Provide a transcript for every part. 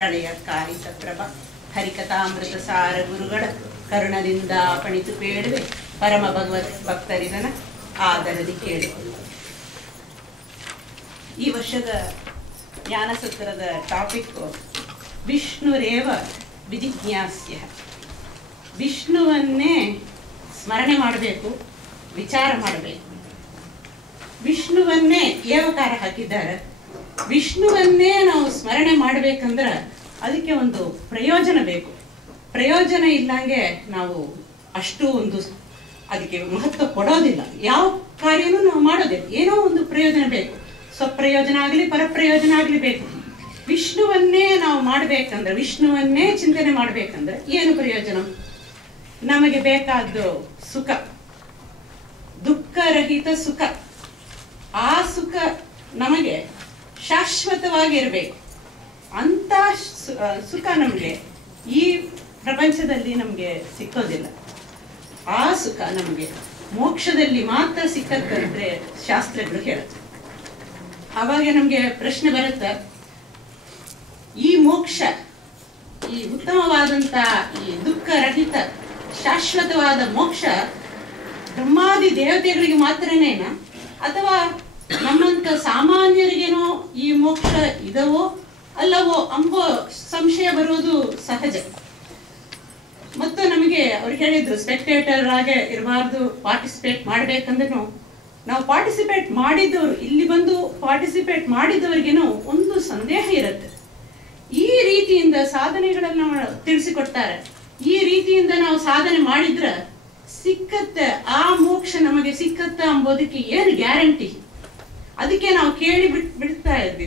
ಪ್ರಳಯ ಕಾರಿಸಪ್ರಭ ಹರಿಕಥಾಮೃತ ಸಾರ ಗುರುಗಳ ಕರುಣದಿಂದ ಪಣಿತು ಬೇಡುವೆ ಪರಮ ಭಗವತ್ ಭಕ್ತರಿದನ ಆದರದಿ ಕೇಳಿಕೊಳ್ಳು. ಈ ವರ್ಷದ ಜ್ಞಾನಸೂತ್ರದ ಟಾಪಿಕ್ ವಿಷ್ಣುರೇವ ವಿಜಿಜ್ಞಾಸ್ಯ. ವಿಷ್ಣುವನ್ನೇ ಸ್ಮರಣೆ ಮಾಡಬೇಕು, ವಿಚಾರ ಮಾಡಬೇಕು. ವಿಷ್ಣುವನ್ನೇ ಏವಕಾರ ಹಾಕಿದ್ದಾರೆ. ವಿಷ್ಣುವನ್ನೇ ನಾವು ಸ್ಮರಣೆ ಮಾಡಬೇಕಂದ್ರೆ ಅದಕ್ಕೆ ಒಂದು ಪ್ರಯೋಜನ ಬೇಕು. ಪ್ರಯೋಜನ ಇಲ್ಲಂಗೆ ನಾವು ಅಷ್ಟು ಅದಕ್ಕೆ ಮಹತ್ವ ಕೊಡೋದಿಲ್ಲ. ಯಾವ ಕಾರ್ಯನೂ ನಾವು ಮಾಡೋದಿಲ್ಲ, ಏನೋ ಒಂದು ಪ್ರಯೋಜನ ಬೇಕು. ಸ್ವಪ್ರಯೋಜನ ಆಗಲಿ ಪರಪ್ರಯೋಜನ ಆಗಲಿ ಬೇಕು. ವಿಷ್ಣುವನ್ನೇ ನಾವು ಮಾಡಬೇಕಂದ್ರೆ, ವಿಷ್ಣುವನ್ನೇ ಚಿಂತನೆ ಮಾಡಬೇಕಂದ್ರೆ ಏನು ಪ್ರಯೋಜನ? ನಮಗೆ ಬೇಕಾದ್ದು ಸುಖ, ದುಃಖರಹಿತ ಸುಖ. ಆ ಸುಖ ನಮಗೆ ಶಾಶ್ವತವಾಗಿರಬೇಕು. ಅಂತ ಸುಖ ನಮಗೆ ಈ ಪ್ರಪಂಚದಲ್ಲಿ ನಮಗೆ ಸಿಕ್ಕೋದಿಲ್ಲ. ಆ ಸುಖ ನಮಗೆ ಮೋಕ್ಷದಲ್ಲಿ ಮಾತ್ರ ಸಿಕ್ಕತ್ತಂದ್ರೆ ಶಾಸ್ತ್ರಗಳು ಹೇಳುತ್ತೆ. ಆವಾಗ ನಮಗೆ ಪ್ರಶ್ನೆ ಬರುತ್ತೆ, ಈ ಮೋಕ್ಷ, ಈ ಉತ್ತಮವಾದಂಥ ಈ ದುಃಖರಹಿತ ಶಾಶ್ವತವಾದ ಮೋಕ್ಷ ಬ್ರಹ್ಮಾದಿ ದೇವತೆಗಳಿಗೆ ಮಾತ್ರನೇನಾ, ಅಥವಾ ನಮ್ಮಂತ ಸಾಮಾನ್ಯರಿಗೇನೋ ಈ ಮೋಕ್ಷ ಇದವೋ ಅಲ್ಲವೋ ಎಂಬೋ ಸಂಶಯ ಬರುವುದು ಸಹಜ. ಮತ್ತು ನಮಗೆ ಅವ್ರು ಹೇಳಿದ್ರು, ಸ್ಪೆಕ್ಟೇಟರ್ ಆಗಿ ಇರಬಾರ್ದು, ಪಾರ್ಟಿಸಿಪೇಟ್ ಮಾಡ್ಬೇಕಂದ್ರೂ ನಾವು ಪಾರ್ಟಿಸಿಪೇಟ್ ಮಾಡಿದವರು, ಇಲ್ಲಿ ಬಂದು ಪಾರ್ಟಿಸಿಪೇಟ್ ಮಾಡಿದವರಿಗೇನೋ ಒಂದು ಸಂದೇಹ ಇರುತ್ತೆ. ಈ ರೀತಿಯಿಂದ ಸಾಧನೆಗಳನ್ನ ತಿಳಿಸಿಕೊಡ್ತಾರೆ. ಈ ರೀತಿಯಿಂದ ನಾವು ಸಾಧನೆ ಮಾಡಿದ್ರೆ ಸಿಕ್ಕತ್ತೆ, ಆ ಮೋಕ್ಷ ನಮಗೆ ಸಿಕ್ಕತ್ತ ಎಂಬುದಕ್ಕೆ ಏನು ಗ್ಯಾರಂಟಿ? ಅದಕ್ಕೆ ನಾವು ಕೇಳಿ ಬಿಡ್ತಾ ಇದ್ವಿ,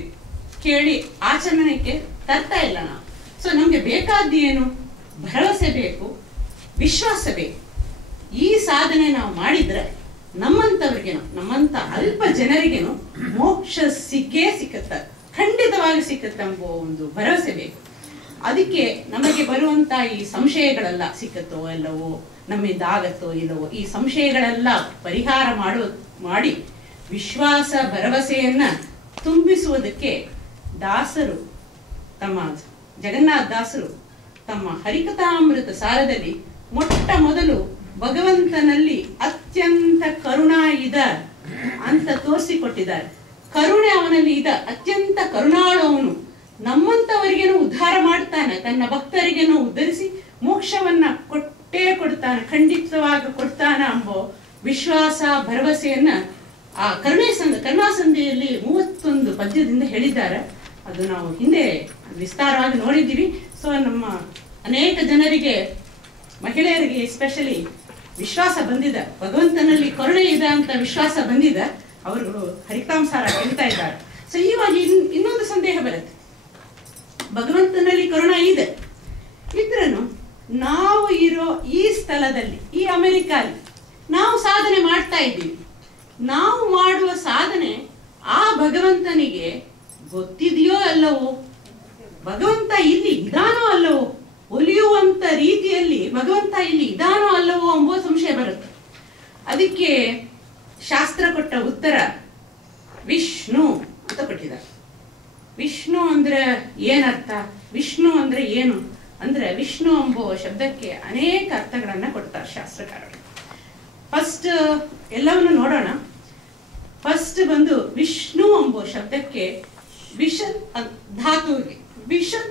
ಕೇಳಿ ಆಚರಣೆಗೆ ತರ್ತಾ ಇಲ್ಲ ನಾವು. ಸೊ ನಮ್ಗೆ ಬೇಕಾದ್ದು ಏನು? ಭರವಸೆ ಬೇಕು, ವಿಶ್ವಾಸ ಬೇಕು. ಈ ಸಾಧನೆ ನಾವು ಮಾಡಿದ್ರೆ ನಮ್ಮಂತವ್ರಿಗೇನು, ನಮ್ಮಂತ ಅಲ್ಪ ಜನರಿಗೇನು ಮೋಕ್ಷ ಸಿಕ್ಕೇ ಸಿಕ್ಕತ್ತ, ಖಂಡಿತವಾಗಿ ಸಿಕ್ಕತ್ತ ಎಂಬ ಒಂದು ಭರವಸೆ ಬೇಕು. ಅದಕ್ಕೆ ನಮಗೆ ಬರುವಂತ ಈ ಸಂಶಯಗಳೆಲ್ಲ ಸಿಕ್ಕತ್ತೋ ಇಲ್ಲವೋ, ನಮ್ಮಿಂದ ಆಗತ್ತೋ ಇಲ್ಲವೋ, ಈ ಸಂಶಯಗಳೆಲ್ಲ ಪರಿಹಾರ ಮಾಡಿ ವಿಶ್ವಾಸ ಭರವಸೆಯನ್ನ ತುಂಬಿಸುವುದಕ್ಕೆ ದಾಸರು, ತಮ್ಮ ಜಗನ್ನಾಥ ದಾಸರು ತಮ್ಮ ಹರಿಕಥಾಮೃತ ಸಾರದಲ್ಲಿ ಮೊಟ್ಟ ಮೊದಲು ಭಗವಂತನಲ್ಲಿ ಅತ್ಯಂತ ಕರುಣಾ ಇದ ಅಂತ ತೋರಿಸಿಕೊಟ್ಟಿದ್ದಾರೆ. ಕರುಣೆ ಅವನಲ್ಲಿ ಇದ, ಅತ್ಯಂತ ಕರುಣಾಳು ಅವನು. ನಮ್ಮಂತವರಿಗೇನು ಉದ್ಧಾರ ಮಾಡ್ತಾನೆ, ತನ್ನ ಭಕ್ತರಿಗೇನು ಉದ್ಧರಿಸಿ ಮೋಕ್ಷವನ್ನ ಕೊಟ್ಟೇ ಕೊಡ್ತಾನೆ, ಖಂಡಿತವಾಗಿ ಕೊಡ್ತಾನ ಎಂಬೋ ವಿಶ್ವಾಸ ಭರವಸೆಯನ್ನ ಆ ಕರುಣಾಸಂಧಿಯಲ್ಲಿ 31 ಪದ್ಯದಿಂದ ಹೇಳಿದ್ದಾರೆ. ಅದು ನಾವು ಹಿಂದೆ ವಿಸ್ತಾರವಾಗಿ ನೋಡಿದ್ದೀವಿ. ಸೊ ನಮ್ಮ ಅನೇಕ ಜನರಿಗೆ, ಮಹಿಳೆಯರಿಗೆ ಎಸ್ಪೆಷಲಿ ವಿಶ್ವಾಸ ಬಂದಿದೆ, ಭಗವಂತನಲ್ಲಿ ಕರುಣೆ ಇದೆ ಅಂತ ವಿಶ್ವಾಸ ಬಂದಿದೆ. ಅವರು ಹರಿಕಥಾಮಸಾರ ಹೇಳ್ತಾ ಇದ್ದಾರೆ. ಸೊ ಇವಾಗ ಇನ್ನೊಂದು ಸಂದೇಹ ಬರುತ್ತೆ, ಭಗವಂತನಲ್ಲಿ ಕರುಣೆ ಇದೆ ಇದ್ರೂ ನಾವು ಇರೋ ಈ ಸ್ಥಳದಲ್ಲಿ, ಈ ಅಮೆರಿಕಲ್ಲಿ ನಾವು ಸಾಧನೆ ಮಾಡ್ತಾ ಇದ್ದೀವಿ. ನಾವು ಮಾಡುವ ಸಾಧನೆ ಆ ಭಗವಂತನಿಗೆ ಗೊತ್ತಿದೆಯೋ ಅಲ್ಲವೋ, ಭಗವಂತ ಇಲ್ಲಿ ಇದಾನೋ ಅಲ್ಲವೋ, ಒಲಿಯುವಂತ ರೀತಿಯಲ್ಲಿ ಭಗವಂತ ಇಲ್ಲಿ ಇದಾನೋ ಅಲ್ಲವೋ ಎಂಬ ಸಂಶಯ ಬರುತ್ತೆ. ಅದಕ್ಕೆ ಶಾಸ್ತ್ರ ಕೊಟ್ಟ ಉತ್ತರ ವಿಷ್ಣು ಅಂತ ಕೊಟ್ಟಿದ್ದಾರೆ. ವಿಷ್ಣು ಅಂದ್ರೆ ಏನರ್ಥ? ವಿಷ್ಣು ಅಂದ್ರೆ ಏನು ಅಂದ್ರೆ, ವಿಷ್ಣು ಎಂಬ ಶಬ್ದಕ್ಕೆ ಅನೇಕ ಅರ್ಥಗಳನ್ನ ಕೊಡ್ತಾರೆ ಶಾಸ್ತ್ರಕಾರರು. ಫಸ್ಟ್ ಎಲ್ಲವನ್ನು ನೋಡೋಣ. ಫಸ್ಟ್ ಬಂದು ವಿಷ್ಣು ಎಂಬ ಶಬ್ದಕ್ಕೆ ವಿಷನ್ ಧಾತುವಿಗೆ ವಿಷನ್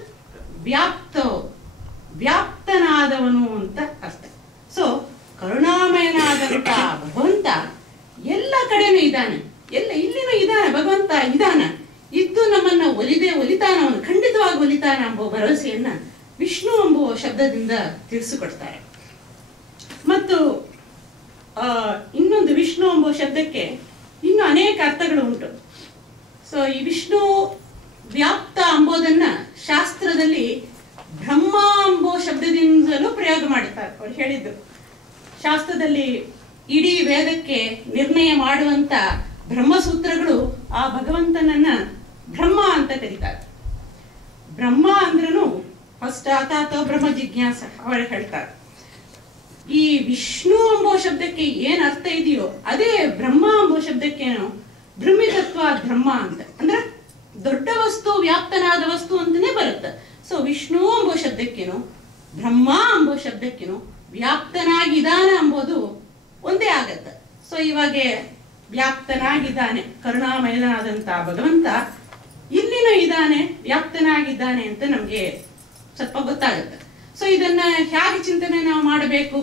ವ್ಯಾಪ್ತನಾದವನು ಅಂತ ಅರ್ಥ. ಸೊ ಕರುಣಾಮಯನಾದಂತ ಭಗವಂತ ಎಲ್ಲ ಕಡೆನೂ ಇದ್ದಾನೆ, ಎಲ್ಲ ಇಲ್ಲಿನೂ ಇದ್ದಾನೆ. ಭಗವಂತ ಇದ್ದಾನ, ಇದ್ದು ನಮ್ಮನ್ನ ಒಲಿತಾನ, ಅವನು ಖಂಡಿತವಾಗಿ ಒಲಿತಾನ ಎಂಬ ಭರವಸೆಯನ್ನ ವಿಷ್ಣು ಎಂಬ ಶಬ್ದದಿಂದ ತಿಳಿಸಿಕೊಡ್ತಾರೆ. ಮತ್ತು ಇನ್ನೊಂದು ವಿಷ್ಣು ಎಂಬ ಶಬ್ದಕ್ಕೆ ಇನ್ನು ಅನೇಕ ಅರ್ಥಗಳು ಉಂಟು. ಸೊ ಈ ವಿಷ್ಣು ವ್ಯಾಪ್ತ ಎಂಬುದನ್ನ ಶಾಸ್ತ್ರದಲ್ಲಿ ಬ್ರಹ್ಮ ಎಂಬ ಶಬ್ದದಿಂದಲೂ ಪ್ರಯೋಗ ಮಾಡುತ್ತಾರೆ. ಅವ್ರು ಹೇಳಿದ್ದು, ಶಾಸ್ತ್ರದಲ್ಲಿ ಇಡೀ ವೇದಕ್ಕೆ ನಿರ್ಣಯ ಮಾಡುವಂತ ಬ್ರಹ್ಮಸೂತ್ರಗಳು ಆ ಭಗವಂತನನ್ನ ಬ್ರಹ್ಮ ಅಂತ ಕರೀತಾರೆ. ಬ್ರಹ್ಮ ಅಂದ್ರೂ ಫಸ್ಟ್ ಅಥಾತೋ ಬ್ರಹ್ಮ ಜಿಜ್ಞಾಸ ಅವರು ಹೇಳ್ತಾರೆ. ಈ ವಿಷ್ಣು ಎಂಬ ಶಬ್ದಕ್ಕೆ ಏನ್ ಅರ್ಥ ಇದೆಯೋ ಅದೇ ಬ್ರಹ್ಮ ಎಂಬ ಶಬ್ದಕ್ಕೇನು ಬ್ರಹ್ಮಿತತ್ವ ಬ್ರಹ್ಮ ಅಂತ, ಅಂದ್ರೆ ದೊಡ್ಡ ವಸ್ತು ವ್ಯಾಪ್ತನಾದ ವಸ್ತು ಅಂತಾನೆ ಬರುತ್ತೆ. ಸೊ ವಿಷ್ಣು ಎಂಬೋ ಶಬ್ದಕ್ಕೇನು ಬ್ರಹ್ಮ ಎಂಬೋ ಶಬ್ದಕ್ಕೇನು ವ್ಯಾಪ್ತನಾಗಿದ್ದಾನೆ ಎಂಬುದು ಒಂದೇ ಆಗತ್ತೆ. ಸೊ ಇವಾಗ ವ್ಯಾಪ್ತನಾಗಿದ್ದಾನೆ ಕರುಣಾಮಯನಾದಂತ ಭಗವಂತ ಇಲ್ಲಿನೂ ಇದ್ದಾನೆ, ವ್ಯಾಪ್ತನಾಗಿದ್ದಾನೆ ಅಂತ ನಮ್ಗೆ ಸ್ವಲ್ಪ ಗೊತ್ತಾಗುತ್ತೆ. ಸೊ ಇದನ್ನ ಹೇಗೆ ಚಿಂತನೆ ನಾವು ಮಾಡಬೇಕು?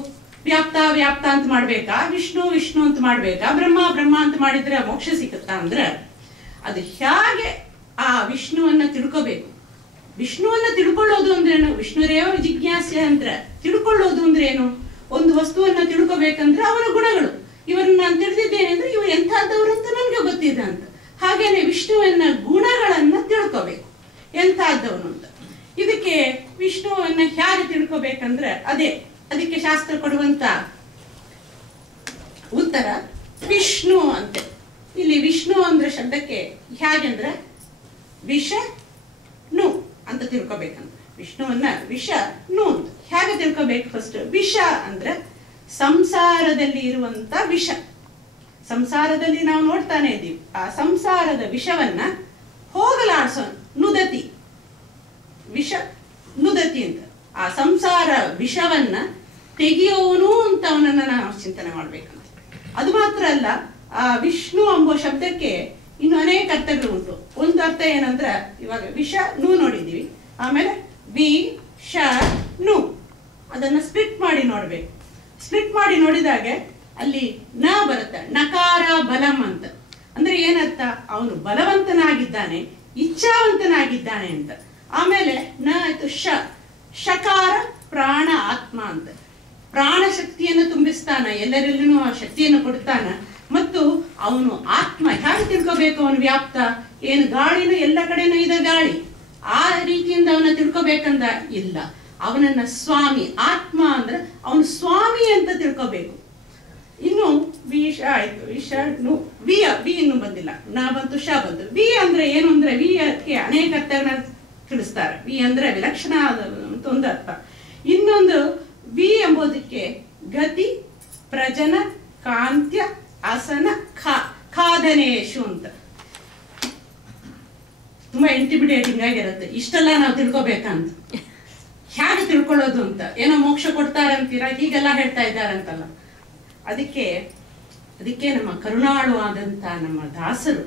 ವ್ಯಾಪ್ತ ವ್ಯಾಪ್ತ ಅಂತ ಮಾಡ್ಬೇಕಾ, ವಿಷ್ಣು ವಿಷ್ಣು ಅಂತ ಮಾಡ್ಬೇಕಾ, ಬ್ರಹ್ಮ ಬ್ರಹ್ಮ ಅಂತ ಮಾಡಿದ್ರೆ ಮೋಕ್ಷ ಸಿಗುತ್ತಾ ಅಂದ್ರೆ ಅದು ಹೇಗೆ ಆ ವಿಷ್ಣುವನ್ನ ತಿಳ್ಕೋಬೇಕು. ವಿಷ್ಣುವನ್ನ ತಿಳ್ಕೊಳ್ಳೋದು ಅಂದ್ರೇನು? ವಿಷ್ಣುರೇವ ಜಿಜ್ಞಾಸ್ಯ ಅಂದ್ರೆ ತಿಳ್ಕೊಳ್ಳೋದು ಅಂದ್ರೆ ಏನು? ಒಂದು ವಸ್ತುವನ್ನ ತಿಳ್ಕೋಬೇಕಂದ್ರೆ ಅವರ ಗುಣಗಳು, ಇವರನ್ನ ನಾನು ತಿಳಿದಿದ್ದೇನೆ ಅಂದ್ರೆ ಇವರು ಎಂಥದ್ದವರು ಅಂತ ನನಗೆ ಗೊತ್ತಿದೆ ಅಂತ. ಹಾಗೇನೆ ವಿಷ್ಣುವನ್ನ ಗುಣಗಳನ್ನ ತಿಳ್ಕೋಬೇಕು, ಎಂಥದ್ದವನು ಅಂತ. ಇದಕ್ಕೆ ವಿಷ್ಣುವನ್ನ ಹೇಗೆ ತಿಳ್ಕೋಬೇಕಂದ್ರೆ ಅದಕ್ಕೆ ಶಾಸ್ತ್ರ ಕೊಡುವಂತ ಉತ್ತರ ವಿಷ್ಣು ಅಂತೆ. ಇಲ್ಲಿ ವಿಷ್ಣು ಅಂದ್ರೆ ಶಬ್ದಕ್ಕೆ ಹೇಗೆಂದ್ರೆ ವಿಷನು ಅಂತ ತಿಳ್ಕೋಬೇಕಂತ. ವಿಷ್ಣುವನ್ನ ವಿಷನು ಅಂತ ಹೇಗೆ ತಿಳ್ಕೋಬೇಕು? ಫಸ್ಟ್ ವಿಷ ಅಂದ್ರೆ ಸಂಸಾರದಲ್ಲಿ ಇರುವಂತ ವಿಷ. ಸಂಸಾರದಲ್ಲಿ ನಾವು ನೋಡ್ತಾನೆ ಇದ್ದೀವಿ. ಆ ಸಂಸಾರದ ವಿಷವನ್ನ ಹೋಗಲಾಡಿಸೋ ನುದತಿ, ವಿಷ ನುದತಿ ಅಂತ. ಆ ಸಂಸಾರ ವಿಷವನ್ನ ತೆಗೆಯೋನು ಅಂತ ಅವನನ್ನ ನಾವು ಚಿಂತನೆ ಮಾಡ್ಬೇಕಂತ. ಅದು ಮಾತ್ರ ಅಲ್ಲ, ಆ ವಿಷ್ಣು ಎಂಬ ಶಬ್ದಕ್ಕೆ ಇನ್ನು ಅನೇಕ ಅರ್ಥಗಳು ಉಂಟು. ಒಂದು ಅರ್ಥ ಏನಂದ್ರೆ ಇವಾಗ ವಿಷನು ನೋಡಿದೀವಿ, ಆಮೇಲೆ ವಿ ಶ ನು ಅದನ್ನ ಸ್ಪ್ಲಿಟ್ ಮಾಡಿ ನೋಡ್ಬೇಕು. ಸ್ಪ್ಲಿಟ್ ಮಾಡಿ ನೋಡಿದಾಗ ಅಲ್ಲಿ ನ ಬರುತ್ತೆ, ನಕಾರ ಬಲಂ ಅಂತ. ಅಂದ್ರೆ ಏನರ್ಥ? ಅವನು ಬಲವಂತನಾಗಿದ್ದಾನೆ, ಇಚ್ಛಾವಂತನಾಗಿದ್ದಾನೆ ಅಂತ. ಆಮೇಲೆ ನ ಆಯ್ತು ಶಕಾರ ಪ್ರಾಣ ಆತ್ಮ ಅಂತ. ಪ್ರಾಣ ಶಕ್ತಿಯನ್ನು ತುಂಬಿಸ್ತಾನ, ಎಲ್ಲರೆಲ್ಲೂ ಆ ಶಕ್ತಿಯನ್ನು ಕೊಡ್ತಾನ. ಮತ್ತು ಅವನು ಆತ್ಮ ಹೇಗೆ ತಿಳ್ಕೋಬೇಕು? ಅವನು ವ್ಯಾಪ್ತ, ಏನು ಗಾಳಿನೂ ಎಲ್ಲ ಕಡೆನೂ ಇದೆ ಗಾಳಿ, ಆ ರೀತಿಯಿಂದ ಅವನ ತಿಳ್ಕೋಬೇಕಂದ ಇಲ್ಲ. ಅವನನ್ನ ಸ್ವಾಮಿ, ಆತ್ಮ ಅಂದ್ರೆ ಅವನು ಸ್ವಾಮಿ ಅಂತ ತಿಳ್ಕೋಬೇಕು. ಇನ್ನು ವಿಷ ಆಯ್ತು, ವಿಷನು ವಿ ಇನ್ನು ಬಂದಿಲ್ಲ, ನ ಬಂತು, ಶ ಬಂತು. ವಿ ಅಂದ್ರೆ ಏನು ಅಂದ್ರೆ ವಿಗೆ ಅನೇಕ ಅರ್ಥಗಳನ್ನ ತಿಳಿಸ್ತಾರೆ. ವಿ ಅಂದ್ರೆ ವಿಲಕ್ಷಣ ಅಂತ ಒಂದು ಅರ್ಥ. ಇನ್ನೊಂದು ವಿ ಎಂಬುದಕ್ಕೆ ಗತಿ, ಪ್ರಜನ, ಕಾಂತ್ಯ, ಆಸನ, ಖಾದನೇಶು ಅಂತ. ತುಂಬಾ ಇಂಟಿಮಿಡೇಟಿಂಗ್ ಆಗಿರುತ್ತೆ. ಇಷ್ಟೆಲ್ಲ ನಾವು ತಿಳ್ಕೊಬೇಕಂತ. ಹೇಗೆ ತಿಳ್ಕೊಳ್ಳೋದು ಅಂತ? ಏನೋ ಮೋಕ್ಷ ಕೊಡ್ತಾರಂತೀರಾ, ಹೀಗೆಲ್ಲ ಹೇಳ್ತಾ ಇದ್ದಾರಂತಲ್ಲ. ಅದಕ್ಕೆ ನಮ್ಮ ಕರುಣಾಳು ಆದಂತ ನಮ್ಮ ದಾಸರು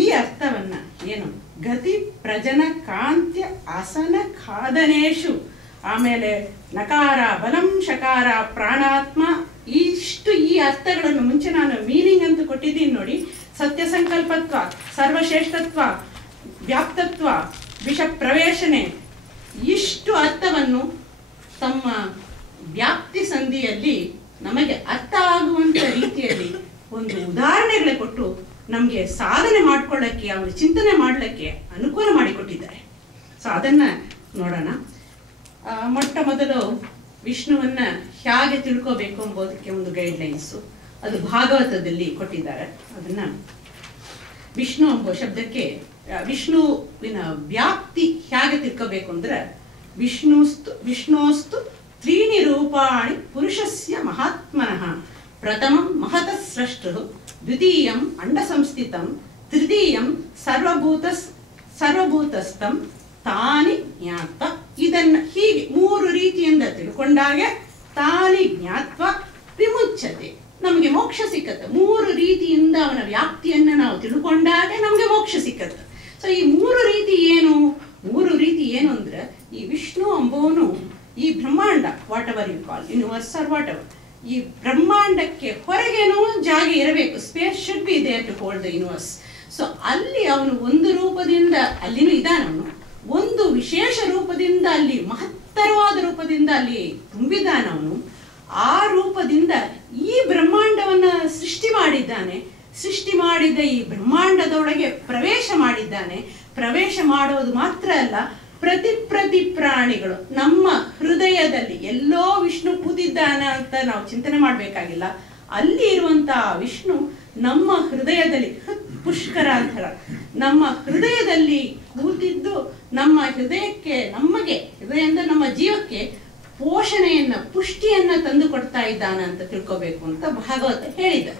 ಈ ಅರ್ಥವನ್ನ ಏನು ಗತಿ, ಪ್ರಜನ, ಕಾಂತ್ಯ, ಆಸನ, ಖಾದನೇಶು, ಆಮೇಲೆ ನಕಾರ ಬಲಂ, ಶಕಾರ ಪ್ರಾಣಾತ್ಮ, ಇಷ್ಟು ಈ ಅರ್ಥಗಳನ್ನು ಮುಂಚೆ ನಾನು ಮೀನಿಂಗ್ ಅಂತ ಕೊಟ್ಟಿದ್ದೀನಿ ನೋಡಿ. ಸತ್ಯ ಸಂಕಲ್ಪತ್ವ, ಸರ್ವಶ್ರೇಷ್ಠತ್ವ, ವ್ಯಾಪ್ತತ್ವ, ವಿಷ ಪ್ರವೇಶನೆ, ಇಷ್ಟು ಅರ್ಥವನ್ನು ತಮ್ಮ ವ್ಯಾಪ್ತಿ ಸಂಧಿಯಲ್ಲಿ ನಮಗೆ ಅರ್ಥ ಆಗುವಂತ ರೀತಿಯಲ್ಲಿ ಒಂದು ಉದಾಹರಣೆಗಳೇ ಕೊಟ್ಟು ನಮಗೆ ಸಾಧನೆ ಮಾಡ್ಕೊಳ್ಳಕ್ಕೆ, ಅವರ ಚಿಂತನೆ ಮಾಡಲಿಕ್ಕೆ ಅನುಕೂಲ ಮಾಡಿಕೊಟ್ಟಿದ್ದಾರೆ. ಸೊ ಅದನ್ನ ನೋಡೋಣ. ಮೊಟ್ಟ ಮೊದಲು ವಿಷ್ಣುವನ್ನ ಹೇಗೆ ತಿಳ್ಕೋಬೇಕು ಎಂಬುದಕ್ಕೆ ಒಂದು ಗೈಡ್ಲೈನ್ಸು ಅದು ಭಾಗವತದಲ್ಲಿ ಕೊಟ್ಟಿದ್ದಾರೆ. ಅದನ್ನ ವಿಷ್ಣು ಎಂಬ ಶಬ್ದಕ್ಕೆ ವಿಷ್ಣುವಿನ ವ್ಯಾಪ್ತಿ ಹೇಗೆ ತಿಳ್ಕೋಬೇಕು ಅಂದ್ರೆ ವಿಷ್ಣೋಸ್ತು ತ್ರೀಣಿ ರೂಪಾಣಿ ಪುರುಷಸ್ಯ ಮಹಾತ್ಮನಃ. ಪ್ರಥಮಂ ಮಹತಃ ಸೃಷ್ಟುಃ, ದ್ವಿತೀಯಂ ಅಂಡ ಸಂಸ್ಥಿತಂ, ತೃತೀಯಂ ಸರ್ವಭೂತಸ್ಥಂ ತಾನಿ ಜ್ಞಾತ್ವ. ಇದನ್ನ ಹೀಗೆ ಮೂರು ರೀತಿಯಿಂದ ತಿಳ್ಕೊಂಡಾಗ ತಾನಿ ಜ್ಞಾತ್ವ ವಿಮುಚ್ಯತೆ, ನಮಗೆ ಮೋಕ್ಷ ಸಿಕ್ಕತ್ತೆ. ಮೂರು ರೀತಿಯಿಂದ ಅವನ ವ್ಯಾಪ್ತಿಯನ್ನ ನಾವು ತಿಳ್ಕೊಂಡಾಗ ನಮ್ಗೆ ಮೋಕ್ಷ ಸಿಕ್ಕತ್ತೆ. ಸೊ ಈ ಮೂರು ರೀತಿ ಏನು ಅಂದ್ರೆ ಈ ವಿಷ್ಣು ಅಂಬೋನು ಈ ಬ್ರಹ್ಮಾಂಡ, whatever you call universe or whatever, ಈ ಬ್ರಹ್ಮಾಂಡಕ್ಕೆ ಹೊರಗೇನೋ ಜಾಗ ಇರಬೇಕು. Space should be there to hold the universe. So ಅಲ್ಲಿ ಅವನು ಒಂದು ರೂಪದಿಂದ ಅಲ್ಲಿನೂ ಇದ್ದಾನವನು, ಒಂದು ವಿಶೇಷ ರೂಪದಿಂದ ಅಲ್ಲಿ ಮಹತ್ತರವಾದ ರೂಪದಿಂದ ಅಲ್ಲಿ ತುಂಬಿದ್ದಾನವನು. ಆ ರೂಪದಿಂದ ಈ ಬ್ರಹ್ಮಾಂಡವನ್ನ ಸೃಷ್ಟಿ ಮಾಡಿದ್ದಾನೆ. ಸೃಷ್ಟಿ ಮಾಡಿದ ಈ ಬ್ರಹ್ಮಾಂಡದೊಳಗೆ ಪ್ರವೇಶ ಮಾಡಿದ್ದಾನೆ. ಪ್ರವೇಶ ಮಾಡೋದು ಮಾತ್ರ ಅಲ್ಲ, ಪ್ರತಿ ಪ್ರಾಣಿಗಳು ನಮ್ಮ ಹೃದಯದಲ್ಲಿ ಎಲ್ಲೋ ವಿಷ್ಣು ಕೂತಿದ್ದಾನೆ ಅಂತ ನಾವು ಚಿಂತನೆ ಮಾಡಬೇಕಾಗಿಲ್ಲ. ಅಲ್ಲಿ ಇರುವಂತಹ ವಿಷ್ಣು ನಮ್ಮ ಹೃದಯದಲ್ಲಿ ಪುಷ್ಕರ ಅಂತರ ನಮ್ಮ ಹೃದಯದಲ್ಲಿ ಕೂತಿದ್ದು ನಮ್ಮ ಹೃದಯಕ್ಕೆ, ನಮಗೆ ಹೃದಯದಿಂದ ನಮ್ಮ ಜೀವಕ್ಕೆ ಪೋಷಣೆಯನ್ನ, ಪುಷ್ಟಿಯನ್ನ ತಂದು ಕೊಡ್ತಾ ಇದ್ದಾನೆ ಅಂತ ತಿಳ್ಕೋಬೇಕು ಅಂತ ಭಾಗವತ ಹೇಳಿದ.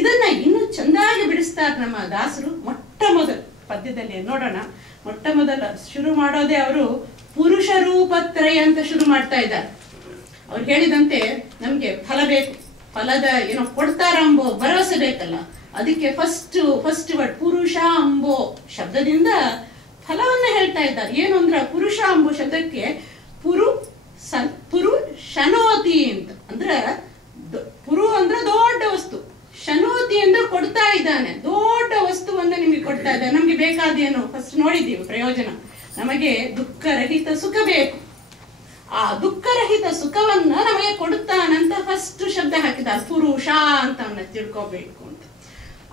ಇದನ್ನ ಇನ್ನೂ ಚಂದಾಗಿ ಬಿಡಿಸ್ತಾರೆ ನಮ್ಮ ದಾಸರು. ಮೊಟ್ಟ ಮೊದಲು ಪದ್ಯದಲ್ಲಿ ನೋಡೋಣ. ಮೊಟ್ಟ ಮೊದಲ ಶುರು ಮಾಡೋದೇ ಅವರು ರೂಪತ್ರಯ ಅಂತ ಶುರು ಮಾಡ್ತಾ ಇದ್ದಾರೆ. ಅವ್ರು ಹೇಳಿದಂತೆ ನಮ್ಗೆ ಫಲ ಬೇಕು, ಫಲದ ಏನೋ ಕೊಡ್ತಾರ ಅಂಬೋ ಭರವಸೆ ಬೇಕಲ್ಲ, ಅದಕ್ಕೆ ಫಸ್ಟ್ ವರ್ಡ್ ಪುರುಷ ಅಂಬೋ ಶಬ್ದದಿಂದ ಫಲವನ್ನ ಹೇಳ್ತಾ ಇದ್ದಾರೆ. ಏನು ಅಂದ್ರೆ ಪುರುಷ ಅಂಬೋ ಶಬ್ದಕ್ಕೆ ಪುರು ಶನೋತಿ ಅಂತ ಅಂದ್ರೆ ಪುರು ಅಂದ್ರೆ ದೊಡ್ಡ ವಸ್ತು, ಶನೋತಿ ಅಂದ್ರೆ ಕೊಡ್ತಾ ಇದ್ದಾನೆ, ದೊಡ್ಡ ವಸ್ತುವನ್ನ ನಿಮಗೆ ಕೊಡ್ತಾ ಇದ್ದಾನೆ. ನಮ್ಗೆ ಬೇಕಾದೇನು ಫಸ್ಟ್ ನೋಡಿದ್ದೀವಿ ಪ್ರಯೋಜನ, ನಮಗೆ ದುಃಖರಹಿತ ಸುಖ ಬೇಕು, ಆ ದುಃಖರಹಿತ ಸುಖವನ್ನ ನಮಗೆ ಕೊಡುತ್ತಾನಂತ ಫಸ್ಟ್ ಶಬ್ದ ಹಾಕಿದ್ದಾರೆ ಪುರುಷ ಅಂತ ಅವನ್ನ ತಿಳ್ಕೋಬೇಕು ಅಂತ.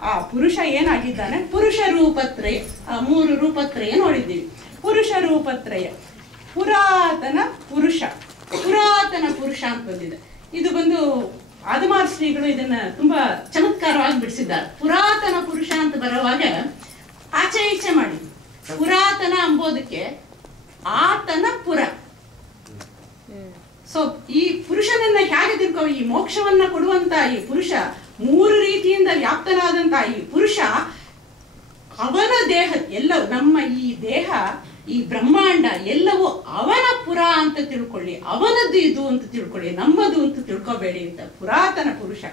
ಆ ಪುರುಷ ಏನಾಗಿದ್ದಾನೆ, ಪುರುಷ ರೂಪತ್ರಯ, ಆ 3 ರೂಪತ್ರಯ ನೋಡಿದ್ದೀವಿ. ಪುರುಷ ರೂಪತ್ರಯ, ಪುರಾತನ ಪುರುಷ ಅಂತ ಬಂದಿದೆ. ಇದು ಬಂದು ಆದಮಾರ್ ಶ್ರೀಗಳು ಇದನ್ನ ತುಂಬಾ ಚಮತ್ಕಾರವಾಗಿ ಬಿಡಿಸಿದ್ದಾರೆ. ಪುರಾತನ ಪುರುಷ ಅಂತ ಬರುವಾಗ ಆಚೆ ಈಚೆ ಮಾಡಿ, ಪುರಾತನ ಅಂಬೋದಕ್ಕೆ ಆತನ ಪುರ. ಸೊ ಈ ಪುರುಷನನ್ನ ಹೇಗೆ ತಿಳ್ಕೋ, ಈ ಮೋಕ್ಷವನ್ನ ಕೊಡುವಂತ ಈ ಪುರುಷ, 3 ರೀತಿಯಿಂದ ವ್ಯಾಪ್ತನಾದಂತ ಈ ಪುರುಷ, ಅವನ ದೇಹ ಎಲ್ಲವೂ, ನಮ್ಮ ಈ ದೇಹ, ಈ ಬ್ರಹ್ಮಾಂಡ ಎಲ್ಲವೂ ಅವನ ಪುರ ಅಂತ ತಿಳ್ಕೊಳ್ಳಿ, ಅವನದ್ದು ಇದು ಅಂತ ತಿಳ್ಕೊಳ್ಳಿ, ನಮ್ಮದು ಅಂತ ತಿಳ್ಕೊಬೇಡಿ ಅಂತ ಪುರಾತನ ಪುರುಷ.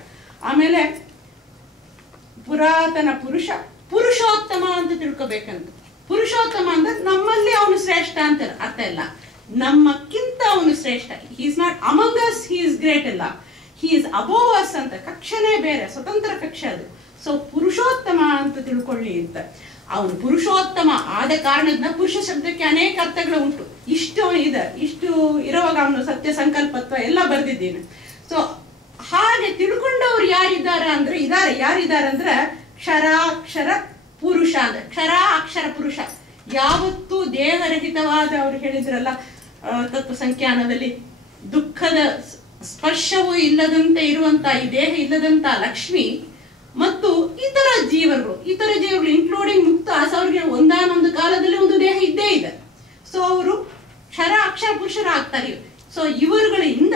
ಆಮೇಲೆ ಪುರಾತನ ಪುರುಷ ಪುರುಷೋತ್ತಮ ಅಂತ ತಿಳ್ಕೊಬೇಕಂತ. ಪುರುಷೋತ್ತಮ ಅಂದ್ರೆ ನಮ್ಮಲ್ಲಿ ಅವನು ಶ್ರೇಷ್ಠ ಅಂತ ಅರ್ಥ ಇಲ್ಲ, ನಮ್ಮಕ್ಕಿಂತ ಅವನು ಶ್ರೇಷ್ಠ. He is not among us, he is great ಅಲ್ಲ, ಹಿ ಇಸ್ ಅಬೋವ್ ಅಸ್ ಅಂತ. ಕಕ್ಷನೇ ಬೇರೆ, ಸ್ವತಂತ್ರ ಕಕ್ಷೆ ಅದು. ಸೊ ಪುರುಷೋತ್ತಮ ಅಂತ ತಿಳ್ಕೊಳ್ಳಿ ಅಂತ. ಅವನು ಪುರುಷೋತ್ತಮ ಆದ ಕಾರಣದಿಂದ ಪುರುಷ ಶಬ್ದಕ್ಕೆ ಅನೇಕ ಅರ್ಥಗಳು ಉಂಟು. ಇಷ್ಟು ಇರುವಾಗ ಅವನು ಸತ್ಯ ಸಂಕಲ್ಪತ್ವ ಎಲ್ಲ ಬರೆದಿದ್ದೀನಿ. ಸೊ ಹಾಗೆ ತಿಳ್ಕೊಂಡವ್ರು ಯಾರಿದ್ದಾರೆ ಅಂದ್ರೆ ಯಾರಿದ್ದಾರೆ ಅಂದ್ರೆ ಕ್ಷರಾಕ್ಷರ ಪುರುಷ ಅಂದ್ರೆ ಕ್ಷರ ಅಕ್ಷರ ಪುರುಷ. ಯಾವತ್ತೂ ದೇಹರಹಿತವಾದ, ಅವ್ರು ಹೇಳಿದ್ರಲ್ಲ ತತ್ವ ಸಂಖ್ಯಾನದಲ್ಲಿ, ದುಃಖದ ಸ್ಪರ್ಶವೂ ಇಲ್ಲದಂತೆ ಇರುವಂತ ಈ ದೇಹ ಇಲ್ಲದಂತ ಲಕ್ಷ್ಮಿ ಮತ್ತು ಇತರ ಜೀವಗಳು ಇನ್ಕ್ಲೂಡಿಂಗ್ ಮುಕ್ತ, ಅವ್ರಿಗೆ ಒಂದಾನೊಂದು ಕಾಲದಲ್ಲಿ ಒಂದು ದೇಹ ಇದ್ದೇ ಇದೆ. ಸೊ ಅವರು ಕ್ಷರ ಅಕ್ಷರ ಪುರುಷರಾಗ್ತಾರೆ. ಸೊ ಇವರುಗಳಿಂದ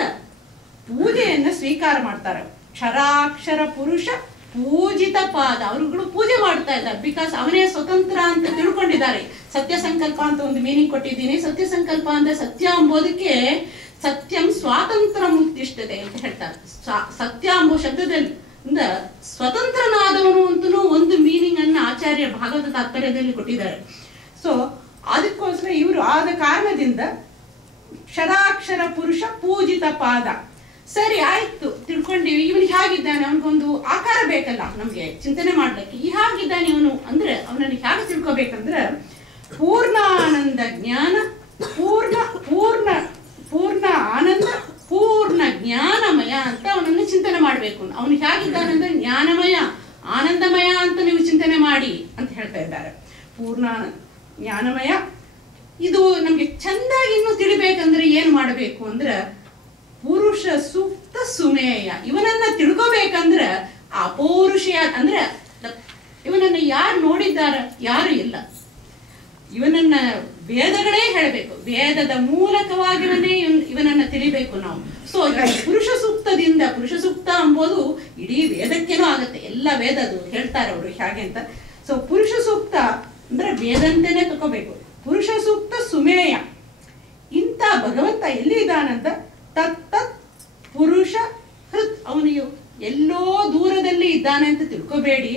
ಪೂಜೆಯನ್ನ ಸ್ವೀಕಾರ ಮಾಡ್ತಾರೆ. ಕ್ಷರಾಕ್ಷರ ಪುರುಷ ಪೂಜಿತ ಪಾದ, ಅವರುಗಳು ಪೂಜೆ ಮಾಡ್ತಾ ಇದ್ದಾರೆ. ಬಿಕಾಸ್ ಅವನೇ ಸ್ವತಂತ್ರ ಅಂತ ತಿಳ್ಕೊಂಡಿದ್ದಾರೆ. ಸತ್ಯ ಸಂಕಲ್ಪ ಅಂತ ಒಂದು ಮೀನಿಂಗ್ ಕೊಟ್ಟಿದ್ದೀನಿ. ಸತ್ಯ ಸಂಕಲ್ಪ ಅಂದ್ರೆ ಸತ್ಯ ಅಂಬೋದಕ್ಕೆ ಸತ್ಯಂ ಸ್ವಾತಂತ್ರ್ಯ ಮುಕ್ತಿಷ್ಠತೆ ಅಂತ ಹೇಳ್ತಾರೆ. ಸತ್ಯ ಅಂಬೋ ಶಬ್ದದಲ್ಲಿ ಸ್ವತಂತ್ರನಾದವನು ಅಂತನೂ ಒಂದು ಮೀನಿಂಗ್ ಅನ್ನ ಆಚಾರ್ಯ ಭಾಗವತ ತಾತ್ಪರ್ಯದಲ್ಲಿ ಕೊಟ್ಟಿದ್ದಾರೆ. ಸೊ ಅದಕ್ಕೋಸ್ಕರ ಇವರು ಆದ ಕಾರಣದಿಂದ ಕ್ಷರಾಕ್ಷರ ಪುರುಷ ಪೂಜಿತ ಪಾದ. ಸರಿ ಆಯ್ತು, ತಿಳ್ಕೊಂಡಿವಿ. ಇವನಿಗೆ ಹೇಗಿದ್ದಾನೆ, ಅವನಿಗೊಂದು ಆಕಾರ ಬೇಕಲ್ಲ ನಮ್ಗೆ ಚಿಂತನೆ ಮಾಡ್ಲಿಕ್ಕೆ. ಈ ಹಾಗಿದ್ದಾನೆ ಇವನು ಅಂದ್ರೆ ಅವನನ್ನು ಹೇಗೆ ತಿಳ್ಕೊಬೇಕಂದ್ರೆ ಪೂರ್ಣ ಆನಂದ ಜ್ಞಾನ, ಪೂರ್ಣ ಆನಂದ, ಪೂರ್ಣ ಜ್ಞಾನಮಯ ಅಂತ ಅವನನ್ನು ಚಿಂತನೆ ಮಾಡ್ಬೇಕು. ಅವನು ಹೇಗಿದ್ದಾನೆ ಅಂದ್ರೆ ಜ್ಞಾನಮಯ, ಆನಂದಮಯ ಅಂತ ನೀವು ಚಿಂತನೆ ಮಾಡಿ ಅಂತ ಹೇಳ್ತಾ ಇದ್ದಾರೆ. ಪೂರ್ಣ ಜ್ಞಾನಮಯ. ಇದು ನಮ್ಗೆ ಚಂದಾಗಿ ಇನ್ನು ತಿಳಿಬೇಕಂದ್ರೆ ಏನ್ ಮಾಡಬೇಕು ಅಂದ್ರೆ ಪುರುಷ ಸೂಕ್ತ ಸುಮೇಯ. ಇವನನ್ನ ತಿಳ್ಕೋಬೇಕಂದ್ರ ಅಪೌರುಷಯ ಅಂದ್ರೆ ಇವನನ್ನ ಯಾರು ನೋಡಿದ್ದಾರ, ಯಾರು ಇಲ್ಲ. ಇವನನ್ನ ವೇದಗಳೇ ಹೇಳಬೇಕು, ವೇದದ ಮೂಲಕವಾಗಿವನೇ ಇವನನ್ನ ತಿಳಿಬೇಕು ನಾವು. ಸೊ ಪುರುಷ ಸೂಕ್ತದಿಂದ, ಪುರುಷ ಸೂಕ್ತ ಅಂಬೋದು ಇಡೀ ವೇದಕ್ಕೇನೂ ಆಗತ್ತೆ, ಎಲ್ಲ ವೇದದು ಹೇಳ್ತಾರೆ ಅವರು ಹೇಗೆ ಅಂತ. ಸೊ ಪುರುಷ ಸೂಕ್ತ ಅಂದ್ರೆ ವೇದಂತೆನೆ ತಗೋಬೇಕು. ಪುರುಷ ಸೂಕ್ತ ಸುಮೇಯ. ಇಂಥ ಭಗವಂತ ಎಲ್ಲಿ ಇದ್ದಾನಂತ ತತ್ತತ್ ಪುರುಷ ಹೃತ್, ಅವನು ಎಲ್ಲೋ ದೂರದಲ್ಲಿ ಇದ್ದಾನೆ ಅಂತ ತಿಳ್ಕೋಬೇಡಿ.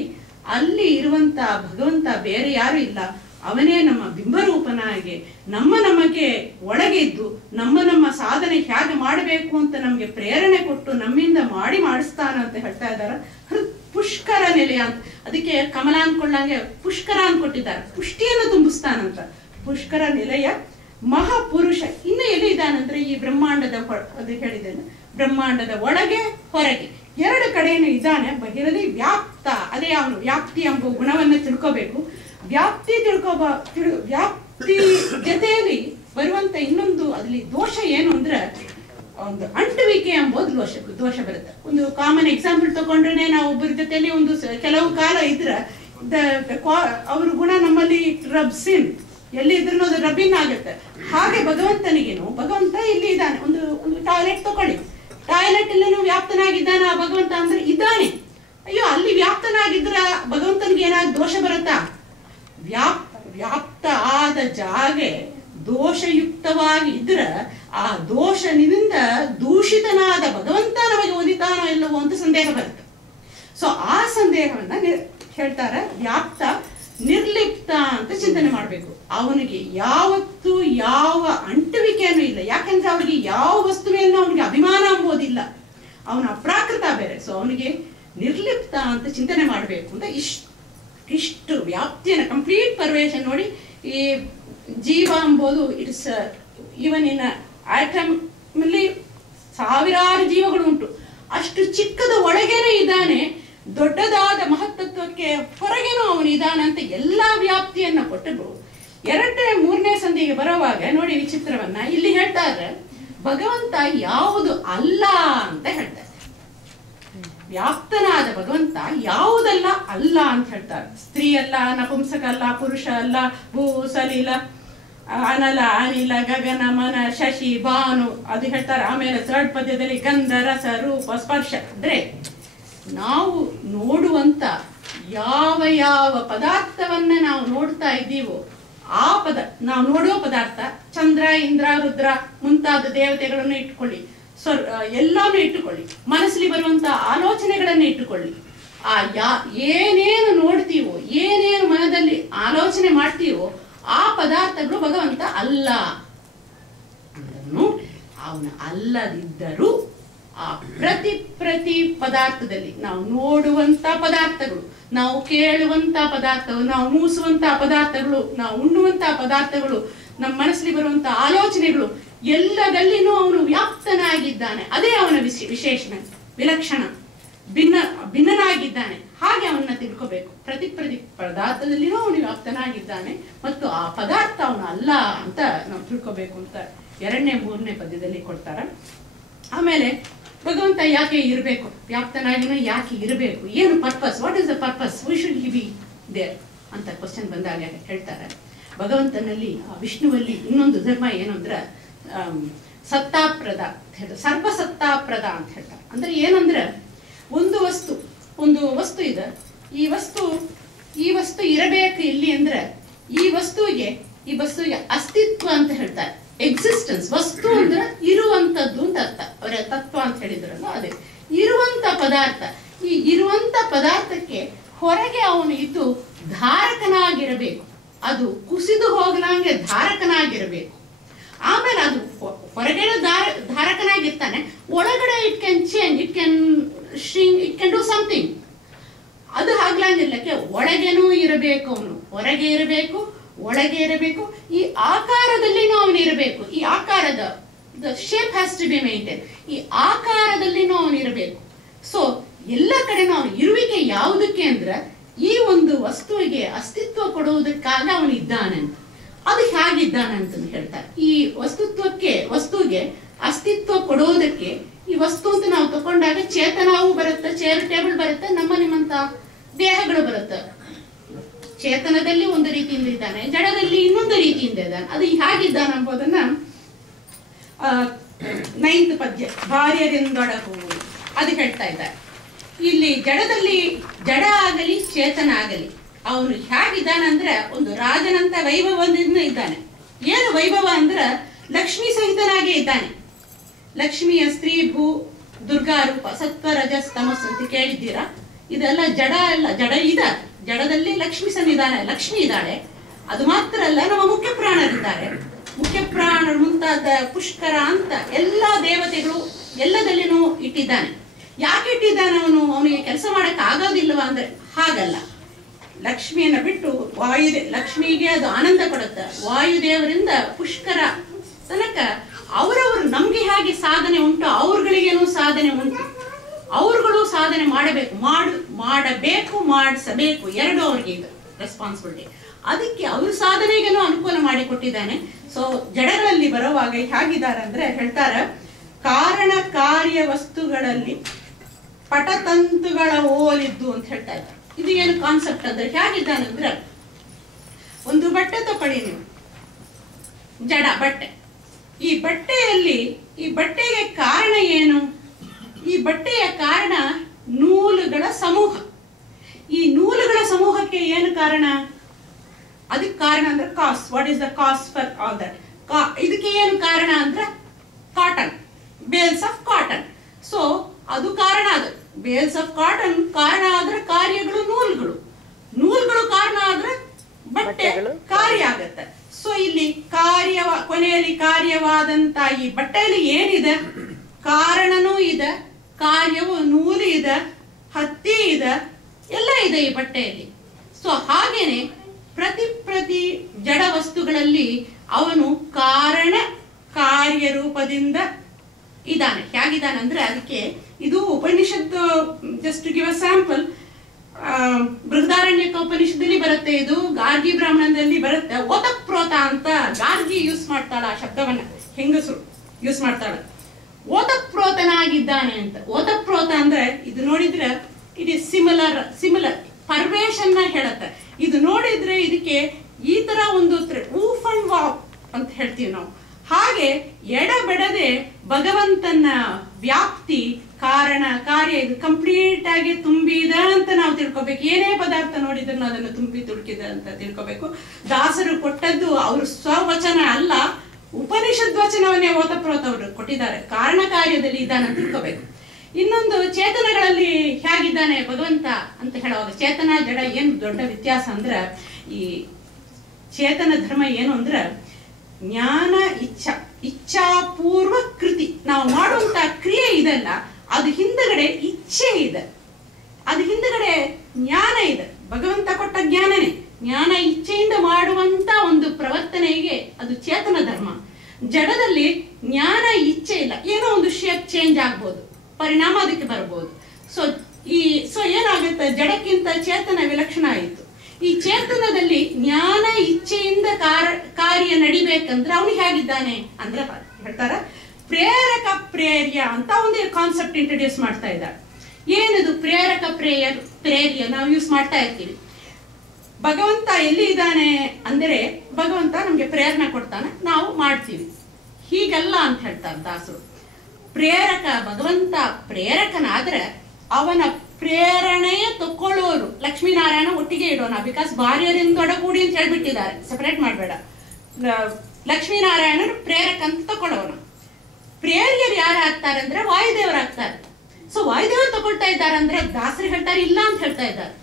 ಅಲ್ಲಿ ಇರುವಂತ ಭಗವಂತ ಬೇರೆ ಯಾರು ಇಲ್ಲ, ಅವನೇ ನಮ್ಮ ಬಿಂಬರೂಪನಾಗಿ ನಮಗೆ ಒಳಗಿದ್ದು ನಮ್ಮ ಸಾಧನೆ ಹೇಗೆ ಮಾಡಬೇಕು ಅಂತ ನಮ್ಗೆ ಪ್ರೇರಣೆ ಕೊಟ್ಟು ನಮ್ಮಿಂದ ಮಾಡಿಸ್ತಾನ ಅಂತ ಹೇಳ್ತಾ ಇದ್ದಾರೆ. ಹೃತ್ ಪುಷ್ಕರ ನೆಲೆಯ ಅಂತ, ಅದಕ್ಕೆ ಕಮಲ ಅನ್ಕೊಳ್ಳಂಗೆ ಪುಷ್ಕರ ಅನ್ಕೊಟ್ಟಿದ್ದಾರೆ, ಪುಷ್ಟಿಯನ್ನು ತುಂಬಿಸ್ತಾನಂತ. ಪುಷ್ಕರ ನಿಲಯ ಮಹಾಪುರುಷ. ಇನ್ನು ಎಲ್ಲಿ ಇದ್ದಾನಂದ್ರೆ ಈ ಬ್ರಹ್ಮಾಂಡದ, ಅದು ಹೇಳಿದ್ದೇನೆ, ಬ್ರಹ್ಮಾಂಡದ ಒಳಗೆ ಹೊರಗೆ ಎರಡು ಕಡೆಯನ್ನು ಇದ್ದಾನೆ. ಬಹಿರದಿ ವ್ಯಾಪ್ತ, ಅದೇ ಅವನು ವ್ಯಾಪ್ತಿ ಎಂಬ ಗುಣವನ್ನ ತಿಳ್ಕೋಬೇಕು. ವ್ಯಾಪ್ತಿ ವ್ಯಾಪ್ತಿ ಜೊತೆಯಲ್ಲಿ ಬರುವಂತ ಇನ್ನೊಂದು ಅಲ್ಲಿ ದೋಷ ಏನು ಅಂದ್ರೆ ಒಂದು ಅಂಟುವಿಕೆ ಎಂಬುದು ದೋಷ ಬರುತ್ತೆ. ಒಂದು ಕಾಮನ್ ಎಕ್ಸಾಂಪಲ್ ತಗೊಂಡ್ರೆ, ನಾವು ಒಬ್ಬರ ಜೊತೆಯಲ್ಲಿ ಒಂದು ಕೆಲವು ಕಾಲ ಇದ್ರೆ ಅವ್ರ ಗುಣ ನಮ್ಮಲ್ಲಿ ರಬ್ಸಿನ್ ಎಲ್ಲಿ ಇದ್ರೂ ಅದು ರಬ್ಬಿನ್ ಆಗುತ್ತೆ. ಹಾಗೆ ಭಗವಂತನಿಗೇನು, ಭಗವಂತ ಇಲ್ಲಿ ಇದ್ದಾನೆ. ಒಂದು ಟಾಯ್ಲೆಟ್ ತಗೊಳ್ಳಿ, ಟಾಯ್ಲೆಟ್ ಅಲ್ಲೇನು ವ್ಯಾಪ್ತನಾಗಿದ್ದಾನ ಆ ಭಗವಂತ ಅಂದ್ರೆ ಇದ್ದಾನೆ. ಅಯ್ಯೋ, ಅಲ್ಲಿ ವ್ಯಾಪ್ತನಾಗಿದ್ರ ಭಗವಂತನಿಗೆ ಏನಾದ್ರು ದೋಷ ಬರುತ್ತಾ? ವ್ಯಾಪ್ತ ಆದ ಜಾಗೆ ದೋಷಯುಕ್ತವಾಗಿ ಇದ್ರ ಆ ದೋಷನಿಂದ ದೂಷಿತನಾದ ಭಗವಂತ ನಮಗೆ ಒಲಿತಾನೋ ಇಲ್ಲವೋ ಅಂತ ಸಂದೇಹ ಬರುತ್ತೆ. ಸೊ ಆ ಸಂದೇಹವನ್ನ ಹೇಳ್ತಾರೆ ವ್ಯಾಪ್ತ ನಿರ್ಲಿಪ್ತ ಅಂತ ಚಿಂತನೆ ಮಾಡಬೇಕು. ಅವನಿಗೆ ಯಾವತ್ತೂ ಯಾವ ಅಂಟುವಿಕೆಯೂ ಇಲ್ಲ, ಯಾಕಂದ್ರೆ ಅವನಿಗೆ ಯಾವ ವಸ್ತುವಿಯನ್ನು ಅವನಿಗೆ ಅಭಿಮಾನ ಎಂಬುದಿಲ್ಲ, ಅವನ ಅಪ್ರಾಕೃತ ಬೇರೆ. ಸೊ ಅವನಿಗೆ ನಿರ್ಲಿಪ್ತ ಅಂತ ಚಿಂತನೆ ಮಾಡಬೇಕು ಅಂತ ಇಷ್ಟು ವ್ಯಾಪ್ತಿಯನ್ನು ಕಂಪ್ಲೀಟ್ ಪರ್ವೇಷನ್ ನೋಡಿ. ಈ ಜೀವ ಎಂಬುದು ಇಟ್ಸ್ ಈವನ್ ಇನ್ ಆಟಮ್ ಅಲ್ಲಿ ಸಾವಿರಾರು ಜೀವಗಳು ಉಂಟು, ಅಷ್ಟು ಚಿಕ್ಕದ ಒಳಗೇನೆ ಇದ್ದಾನೆ, ದೊಡ್ಡದಾದ ಮಹತ್ತತ್ವಕ್ಕೆ ಹೊರಗೇನೂ ಅವನು ಇದ್ದಾನೆ ಅಂತ ಎಲ್ಲಾ ವ್ಯಾಪ್ತಿಯನ್ನ ಕೊಟ್ಟರು. 2ನೇ 3ನೇ ಸಂಧಿಗೆ ಬರುವಾಗ ನೋಡಿ ವಿಚಿತ್ರವನ್ನ ಇಲ್ಲಿ ಹೇಳ್ತಾರೆ, ಭಗವಂತ ಯಾವುದು ಅಲ್ಲ ಅಂತ ಹೇಳ್ತಾರೆ. ವ್ಯಾಪ್ತನಾದ ಭಗವಂತ ಯಾವುದಲ್ಲ ಅಲ್ಲ ಅಂತ ಹೇಳ್ತಾರೆ. ಸ್ತ್ರೀ ಅಲ್ಲ, ನಪುಂಸಕ ಅಲ್ಲ, ಪುರುಷ ಅಲ್ಲ, ಭೂ ಸಲಿಲ ಅನಲ ಅನಿಲ ಗಗನ ಮನ ಶಶಿ ಭಾನು ಅದು ಹೇಳ್ತಾರೆ. ಆಮೇಲೆ 3rd ಪದ್ಯದಲ್ಲಿ ಗಂಧ ರಸ ರೂಪ ಸ್ಪರ್ಶ. ಅಂದ್ರೆ ನಾವು ನೋಡುವಂತ ಯಾವ ಯಾವ ಪದಾರ್ಥವನ್ನ ನಾವು ನೋಡ್ತಾ ಇದ್ದೀವೋ ಆ ನಾವು ನೋಡುವ ಪದಾರ್ಥ, ಚಂದ್ರ ಇಂದ್ರ ರುದ್ರ ಮುಂತಾದ ದೇವತೆಗಳನ್ನು ಇಟ್ಕೊಳ್ಳಿ, ಎಲ್ಲಾನು ಇಟ್ಟುಕೊಳ್ಳಿ, ಮನಸ್ಸಲ್ಲಿ ಬರುವಂತ ಆಲೋಚನೆಗಳನ್ನ ಇಟ್ಟುಕೊಳ್ಳಿ, ಆ ಏನೇನು ನೋಡ್ತೀವೋ ಏನೇನು ಮನದಲ್ಲಿ ಆಲೋಚನೆ ಮಾಡ್ತೀವೋ ಆ ಪದಾರ್ಥಗಳು ಭಗವಂತ ಅಲ್ಲ. ಅವನ ಅಲ್ಲದಿದ್ದರೂ ಆ ಪ್ರತಿ ಪದಾರ್ಥದಲ್ಲಿ ನಾವು ನೋಡುವಂತ ಪದಾರ್ಥಗಳು, ನಾವು ಕೇಳುವಂತ ಪದಾರ್ಥಗಳು, ನಾವು ಮೂಸುವಂತ ಪದಾರ್ಥಗಳು, ನಾವು ಉಣ್ಣುವಂತ ಪದಾರ್ಥಗಳು, ನಮ್ಮ ಮನಸ್ಸಲ್ಲಿ ಬರುವಂತ ಆಲೋಚನೆಗಳು ಎಲ್ಲದಲ್ಲಿನೂ ಅವನು ವ್ಯಾಪ್ತನಾಗಿದ್ದಾನೆ. ಅದೇ ಅವನ ವಿಶೇಷಣ, ವಿಲಕ್ಷಣ, ಭಿನ್ನನಾಗಿದ್ದಾನೆ. ಹಾಗೆ ಅವನ್ನ ತಿಳ್ಕೋಬೇಕು. ಪ್ರತಿ ಪದಾರ್ಥದಲ್ಲಿನೂ ಅವನು ವ್ಯಾಪ್ತನಾಗಿದ್ದಾನೆ ಮತ್ತು ಆ ಪದಾರ್ಥ ಅವನು ಅಲ್ಲ ಅಂತ ನಾವು ತಿಳ್ಕೋಬೇಕು ಅಂತ 2ನೇ 3ನೇ ಪದ್ಯದಲ್ಲಿ ಕೊಡ್ತಾರ. ಆಮೇಲೆ ಭಗವಂತ ಯಾಕೆ ಇರಬೇಕು, ವ್ಯಾಪ್ತನಾಗಿನೂ ಯಾಕೆ ಇರಬೇಕು, ಏನು purpose, what is the purpose, why should he be there ಅಂತ ಕ್ವಶನ್ ಬಂದಾಗ ಹೇಳ್ತಾರೆ, ಭಗವಂತನಲ್ಲಿ ವಿಷ್ಣುವಲ್ಲಿ ಇನ್ನೊಂದು ಧರ್ಮ ಏನು ಅಂದ್ರೆ ಸತ್ತಾಪ್ರದ ಅಂತ ಹೇಳ್ತಾರೆ, ಸರ್ವಸತ್ತಾಪ್ರದ ಅಂತ ಹೇಳ್ತಾರೆ. ಅಂದ್ರೆ ಏನಂದ್ರೆ ಒಂದು ವಸ್ತು ಇದೆ, ಈ ವಸ್ತು ಇರಬೇಕು ಇಲ್ಲಿ ಅಂದ್ರೆ ಈ ವಸ್ತುವಿಗೆ ಅಸ್ತಿತ್ವ ಅಂತ ಹೇಳ್ತಾರೆ, ಎಕ್ಸಿಸ್ಟೆನ್ಸ್. ವಸ್ತು ಅಂದ್ರೆ ಇರುವಂತದ್ದು ಅಂತ ಅರ್ಥ. ಅವರ ತತ್ವ ಅಂತ ಹೇಳಿದ್ರಲ್ಲ ಅದೇ ಇರುವಂತ ಪದಾರ್ಥ. ಈ ಇರುವಂತ ಪದಾರ್ಥಕ್ಕೆ ಹೊರಗೆ ಅವನು ಇದ್ದು ಧಾರಕನಾಗಿರಬೇಕು, ಅದು ಕುಸಿದು ಹೋಗಲಾಂಗೆ ಧಾರಕನಾಗಿರಬೇಕು. ಆಮೇಲೆ ಅದು ಹೊರಗಡೆ ಧಾರಕನಾಗಿರ್ತಾನೆ, ಒಳಗಡೆ it can change, it can shrink, it can do something. ಅದು ಆಗ್ಲಾಂಗಿರ್ಲಕ್ಕೆ ಒಳಗೇನೂ ಇರಬೇಕು, ಅವನು ಹೊರಗೆ ಇರಬೇಕು, ಒಳಗೆ ಇರಬೇಕು, ಈ ಆಕಾರದಲ್ಲಿನೂ ಅವನು ಇರಬೇಕು. ಈ ಆಕಾರದ shape has to be maintain, ಈ ಆಕಾರದಲ್ಲಿನೂ ಅವನು ಇರಬೇಕು. ಸೊ ಎಲ್ಲ ಕಡೆನೂ ಅವನು ಇರುವಿಕೆ ಯಾವುದಕ್ಕೆ ಅಂದ್ರೆ ಈ ಒಂದು ವಸ್ತುವಿಗೆ ಅಸ್ತಿತ್ವ ಕೊಡುವುದಕ್ಕಾಗಿ ಅವನು ಇದ್ದಾನೆ ಅಂತ. ಅದು ಹೇಗಿದ್ದಾನೆ ಅಂತ ಹೇಳ್ತಾರೆ. ಈ ವಸ್ತುವಿಗೆ ಅಸ್ತಿತ್ವ ಕೊಡುವುದಕ್ಕೆ ಈ ವಸ್ತು ಅಂತ ನಾವು ತಕೊಂಡಾಗ ಚೇತನವೂ ಬರುತ್ತೆ, ಚೇರ್ ಟೇಬಲ್ ಬರುತ್ತೆ, ನಿಮ್ಮಂತ ದೇಹಗಳು ಬರುತ್ತೆ. ಚೇತನದಲ್ಲಿ ಒಂದು ರೀತಿಯಿಂದ ಇದ್ದಾನೆ, ಜಡದಲ್ಲಿ ಇನ್ನೊಂದು ರೀತಿಯಿಂದ ಇದ್ದಾನೆ. ಅದು ಹೇಗಿದ್ದಾನೆ ಎಂಬುದನ್ನ 9th ಪದ್ಯ ಭಾರ್ಯರಿಂದೊಡಗು ಅದು ಹೇಳ್ತಾ ಇದ್ದಾರೆ. ಇಲ್ಲಿ ಜಡದಲ್ಲಿ ಜಡ ಆಗಲಿ ಚೇತನ ಆಗಲಿ ಅವನು ಹೇಗಿದ್ದಾನೆ ಅಂದ್ರೆ ಒಂದು ರಾಜನಂತ ವೈಭವದಿಂದ ಇದ್ದಾನೆ. ಏನು ವೈಭವ ಅಂದ್ರೆ ಲಕ್ಷ್ಮೀ ಸಹಿತನಾಗೆ ಇದ್ದಾನೆ. ಲಕ್ಷ್ಮಿಯ ಸ್ತ್ರೀ ಭೂ ದುರ್ಗಾ ರೂಪ, ಸತ್ವ ರಜಸ್ ತಮಸ್ ಅಂತ ಕೇಳಿದ್ದೀರಾ. ಇದೆಲ್ಲ ಜಡ ಅಲ್ಲ, ಜಡದಲ್ಲಿ ಲಕ್ಷ್ಮೀ ಸನ್ನಿಧಾನ, ಲಕ್ಷ್ಮಿ ಇದ್ದಾಳೆ. ಅದು ಮಾತ್ರ ಅಲ್ಲ, ನಮ್ಮ ಮುಖ್ಯ ಪ್ರಾಣರಿದ್ದಾರೆ, ಮುಖ್ಯ ಪ್ರಾಣರು ಮುಂತಾದ ಪುಷ್ಕರ ಅಂತ ಎಲ್ಲಾ ದೇವತೆಗಳು ಎಲ್ಲದಲ್ಲಿನೂ ಇಟ್ಟಿದ್ದಾನೆ. ಯಾಕೆ ಇಟ್ಟಿದ್ದಾನೆ ಅವನಿಗೆ ಕೆಲಸ ಮಾಡಕ್ ಆಗೋದಿಲ್ವ ಅಂದ್ರೆ ಹಾಗಲ್ಲ. ಲಕ್ಷ್ಮಿಯನ್ನ ಬಿಟ್ಟು ಲಕ್ಷ್ಮಿಗೆ ಅದು ಆನಂದ ಕೊಡುತ್ತೆ. ವಾಯುದೇವರಿಂದ ಪುಷ್ಕರ ತನಕ ಅವರವರು ನಮ್ಗೆ ಹೇಗೆ ಸಾಧನೆ ಉಂಟು ಅವ್ರಗಳಿಗೇನು ಸಾಧನೆ ಉಂಟು. ಅವ್ರುಗಳು ಸಾಧನೆ ಮಾಡಬೇಕು ಮಾಡಿಸಬೇಕು, ಎರಡು ಅವ್ರಿಗೆ ಇದು ರೆಸ್ಪಾನ್ಸಿಬಿಲಿಟಿ. ಅದಕ್ಕೆ ಅವ್ರ ಸಾಧನೆಗೇನು ಅನುಕೂಲ ಮಾಡಿಕೊಟ್ಟಿದ್ದಾನೆ. ಸೊ ಜಡಗಳಲ್ಲಿ ಬರುವಾಗ ಹೇಗಿದ್ದಾರೆ ಅಂದ್ರೆ ಹೇಳ್ತಾರೆ, ಕಾರಣ ಕಾರ್ಯ ವಸ್ತುಗಳಲ್ಲಿ ಪಟತಂತುಗಳ ಓಲಿದ್ದು ಅಂತ ಹೇಳ್ತಾ ಇದ್ದಾರೆ. ಇದು ಏನು ಕಾನ್ಸೆಪ್ಟ್ ಅಂದ್ರೆ ಹೇಗಿದ್ದಾನೆ ಅಂದ್ರೆ, ಒಂದು ಬಟ್ಟೆ ತಕೊಳ್ಳಿ ನೀವು, ಜಡ ಬಟ್ಟೆ. ಈ ಬಟ್ಟೆಗೆ ಕಾರಣ ಏನು? ಈ ಬಟ್ಟೆಯ ಕಾರಣ ನೂಲುಗಳ ಸಮೂಹ. ಈ ನೂಲುಗಳ ಸಮೂಹಕ್ಕೆ ಏನು ಕಾರಣ? ಅದಕ್ಕೆ ಕಾರಣ ಅಂದ್ರೆ cause. What is the cause for all that? ಇದಕ್ಕೆ ಏನು ಕಾರಣ ಅಂದ್ರೆ cotton, bales of cotton. So ಅದು ಕಾರಣ. ಅದು ಬೇಲ್ಸ್ ಆಫ್ ಕಾಟನ್ ಕಾರಣ ಆದ್ರೆ ಕಾರ್ಯಗಳು ನೂಲ್ಗಳು ಕಾರಣ ಆದ್ರೆ ಬಟ್ಟೆ ಕಾರ್ಯ ಆಗತ್ತೆ. ಸೊ ಇಲ್ಲಿ ಕೊನೆಯಲ್ಲಿ ಕಾರ್ಯವಾದಂತ ಈ ಬಟ್ಟೆಯಲ್ಲಿ ಏನಿದೆ, ಕಾರಣನೂ ಇದೆ, ಕಾರ್ಯವು ನೂಲು ಇದೆ, ಹತ್ತಿ ಇದೆ, ಎಲ್ಲ ಇದೆ ಈ ಬಟ್ಟೆಯಲ್ಲಿ. ಸೊ ಹಾಗೇನೆ ಪ್ರತಿ ಜಡ ವಸ್ತುಗಳಲ್ಲಿ ಅವನು ಕಾರಣ ಕಾರ್ಯ ರೂಪದಿಂದ ಇದ್ದಾನೆ. ಹೇಗಿದ್ದಾನೆ ಅಂದ್ರೆ ಅದಕ್ಕೆ ಇದು ಉಪನಿಷತ್ತು, ಜಸ್ಟ್ ಗಿವ್ ಅ ಸ್ಯಾಂಪಲ್, ಬೃಹದಾರಣ್ಯಕ ಉಪನಿಷತ್ತಲ್ಲಿ ಬರುತ್ತೆ, ಇದು ಗಾರ್ಗಿ ಬ್ರಾಹ್ಮಣದಲ್ಲಿ ಬರುತ್ತೆ. ಓತಪ್ರೋತ ಅಂತ ಗಾರ್ಗಿ ಯೂಸ್ ಮಾಡ್ತಾಳ ಆ ಶಬ್ದವನ್ನ, ಹೆಂಗಸರು ಯೂಸ್ ಮಾಡ್ತಾಳ, ಓತಪ್ರೋತನಾಗಿದ್ದಾನೆ ಅಂತ. ಓತಪ್ರೋತ ಅಂದ್ರೆ ಇದು ನೋಡಿದ್ರೆ ಇಟ್ ಇಸ್ ಸಿಮಿಲರ್ ಪರ್ವೇಶನ್ನ ಹೇಳತ್ತೆ. ಇದು ನೋಡಿದ್ರೆ ಇದಕ್ಕೆ ಈ ತರ ಒಂದು ಊಫ್ ಅಂಡ್ ವಾಪ್ ಅಂತ ಹೇಳ್ತೀವಿ ನಾವು. ಹಾಗೆ ಎಡಬಿಡದೆ ಭಗವಂತನ ವ್ಯಾಪ್ತಿ ಕಾರಣ ಕಾರ್ಯ ಇದು ಕಂಪ್ಲೀಟ್ ಆಗಿ ತುಂಬಿದ ಅಂತ ನಾವು ತಿಳ್ಕೊಬೇಕು. ಏನೇ ಪದಾರ್ಥ ನೋಡಿದ್ರು ಅದನ್ನು ತುಂಬಿ ತುಡುಕಿದೆ ಅಂತ ತಿಳ್ಕೊಬೇಕು. ದಾಸರು ಕೊಟ್ಟದ್ದು ಅವರು ಸ್ವವಚನ ಅಲ್ಲ, ಉಪನಿಷದ್ ವಚನವನ್ನೇ ಓತಪ್ರೋತ ಅವರು ಕೊಟ್ಟಿದ್ದಾರೆ. ಕಾರಣ ಕಾರ್ಯದಲ್ಲಿ ಇದ್ದಾನೆ ಅಂತ ತಿಳ್ಕೊಬೇಕು. ಇನ್ನೊಂದು ಚೇತನಗಳಲ್ಲಿ ಹೇಗಿದ್ದಾನೆ ಭಗವಂತ ಅಂತ ಹೇಳುವಾಗ, ಚೇತನ ಜಡ ಏನು ದೊಡ್ಡ ವ್ಯತ್ಯಾಸ ಅಂದ್ರೆ, ಈ ಚೇತನ ಧರ್ಮ ಏನು ಅಂದ್ರೆ ಜ್ಞಾನ ಇಚ್ಛಾಪೂರ್ವ ಕೃತಿ. ನಾವು ಮಾಡುವಂತ ಕ್ರಿಯೆ ಇದೆಲ್ಲ ಅದು ಹಿಂದಗಡೆ ಇಚ್ಛೆ ಇದೆ, ಅದು ಹಿಂದಗಡೆ ಜ್ಞಾನ ಇದೆ. ಭಗವಂತ ಕೊಟ್ಟ ಜ್ಞಾನನೇ, ಜ್ಞಾನ ಇಚ್ಛೆಯಿಂದ ಮಾಡುವಂತ ಒಂದು ಪ್ರವರ್ತನೆಗೆ ಅದು ಚೇತನ ಧರ್ಮ. ಜಡದಲ್ಲಿ ಜ್ಞಾನ ಇಚ್ಛೆ ಇಲ್ಲ, ಏನೋ ಒಂದು ಶೇಪ್ ಚೇಂಜ್ ಆಗ್ಬೋದು, ಪರಿಣಾಮ ಅದಕ್ಕೆ ಬರ್ಬೋದು. ಸೊ ಏನಾಗುತ್ತೆ, ಜಡಕ್ಕಿಂತ ಚೇತನ ವಿಲಕ್ಷಣ ಆಯಿತು. ಈ ಚೇತನದಲ್ಲಿ ಜ್ಞಾನ ಇಚ್ಛೆಯಿಂದ ಕಾರ್ಯ ನಡಿಬೇಕಂದ್ರೆ ಅವನು ಹೇಗಿದ್ದಾನೆ ಅಂದ್ರೆ ಹೇಳ್ತಾರ, ಪ್ರೇರಕ ಪ್ರೇರ್ಯ ಅಂತ ಒಂದು ಕಾನ್ಸೆಪ್ಟ್ ಇಂಟ್ರೊಡ್ಯೂಸ್ ಮಾಡ್ತಾ ಇದ್ದಾರೆ. ಏನದು ಪ್ರೇರಕ ಪ್ರೇರ್ಯ ನಾವು ಯೂಸ್ ಮಾಡ್ತಾ ಇರ್ತೀವಿ. ಭಗವಂತ ಎಲ್ಲಿ ಇದ್ದಾನೆ ಅಂದರೆ ಭಗವಂತ ನಮ್ಗೆ ಪ್ರೇರಣೆ ಕೊಡ್ತಾನೆ, ನಾವು ಮಾಡ್ತೀವಿ, ಹೀಗಲ್ಲ ಅಂತ ಹೇಳ್ತಾರೆ ದಾಸರು. ಪ್ರೇರಕ ಭಗವಂತ ಪ್ರೇರಕನಾದ್ರೆ ಅವನ ಪ್ರೇರಣೆಯ ತಕೊಳ್ಳೋರು ಲಕ್ಷ್ಮೀನಾರಾಯಣ ಒಟ್ಟಿಗೆ ಇಡೋಣ. ಬಿಕಾಸ್ ಭಾರ್ಯರಿಂದ ಒಡಗೂಡಿ ಅಂತ ಹೇಳ್ಬಿಟ್ಟಿದ್ದಾರೆ, ಸೆಪರೇಟ್ ಮಾಡಬೇಡ. ಲಕ್ಷ್ಮೀನಾರಾಯಣರು ಪ್ರೇರಕ ಅಂತ ತಕೊಳ್ಳೋನು. ಪ್ರೇರ್ಯರು ಯಾರು ಆಗ್ತಾರೆ ಅಂದ್ರೆ ವಾಯುದೇವರಾಗ್ತಾರೆ. ಸೊ ವಾಯುದೇವರು ತಗೊಳ್ತಾ ಇದ್ದಾರೆ ಅಂದ್ರೆ ದಾಸರು ಹೇಳ್ತಾರೆ ಇಲ್ಲ ಅಂತ ಹೇಳ್ತಾ ಇದ್ದಾರೆ.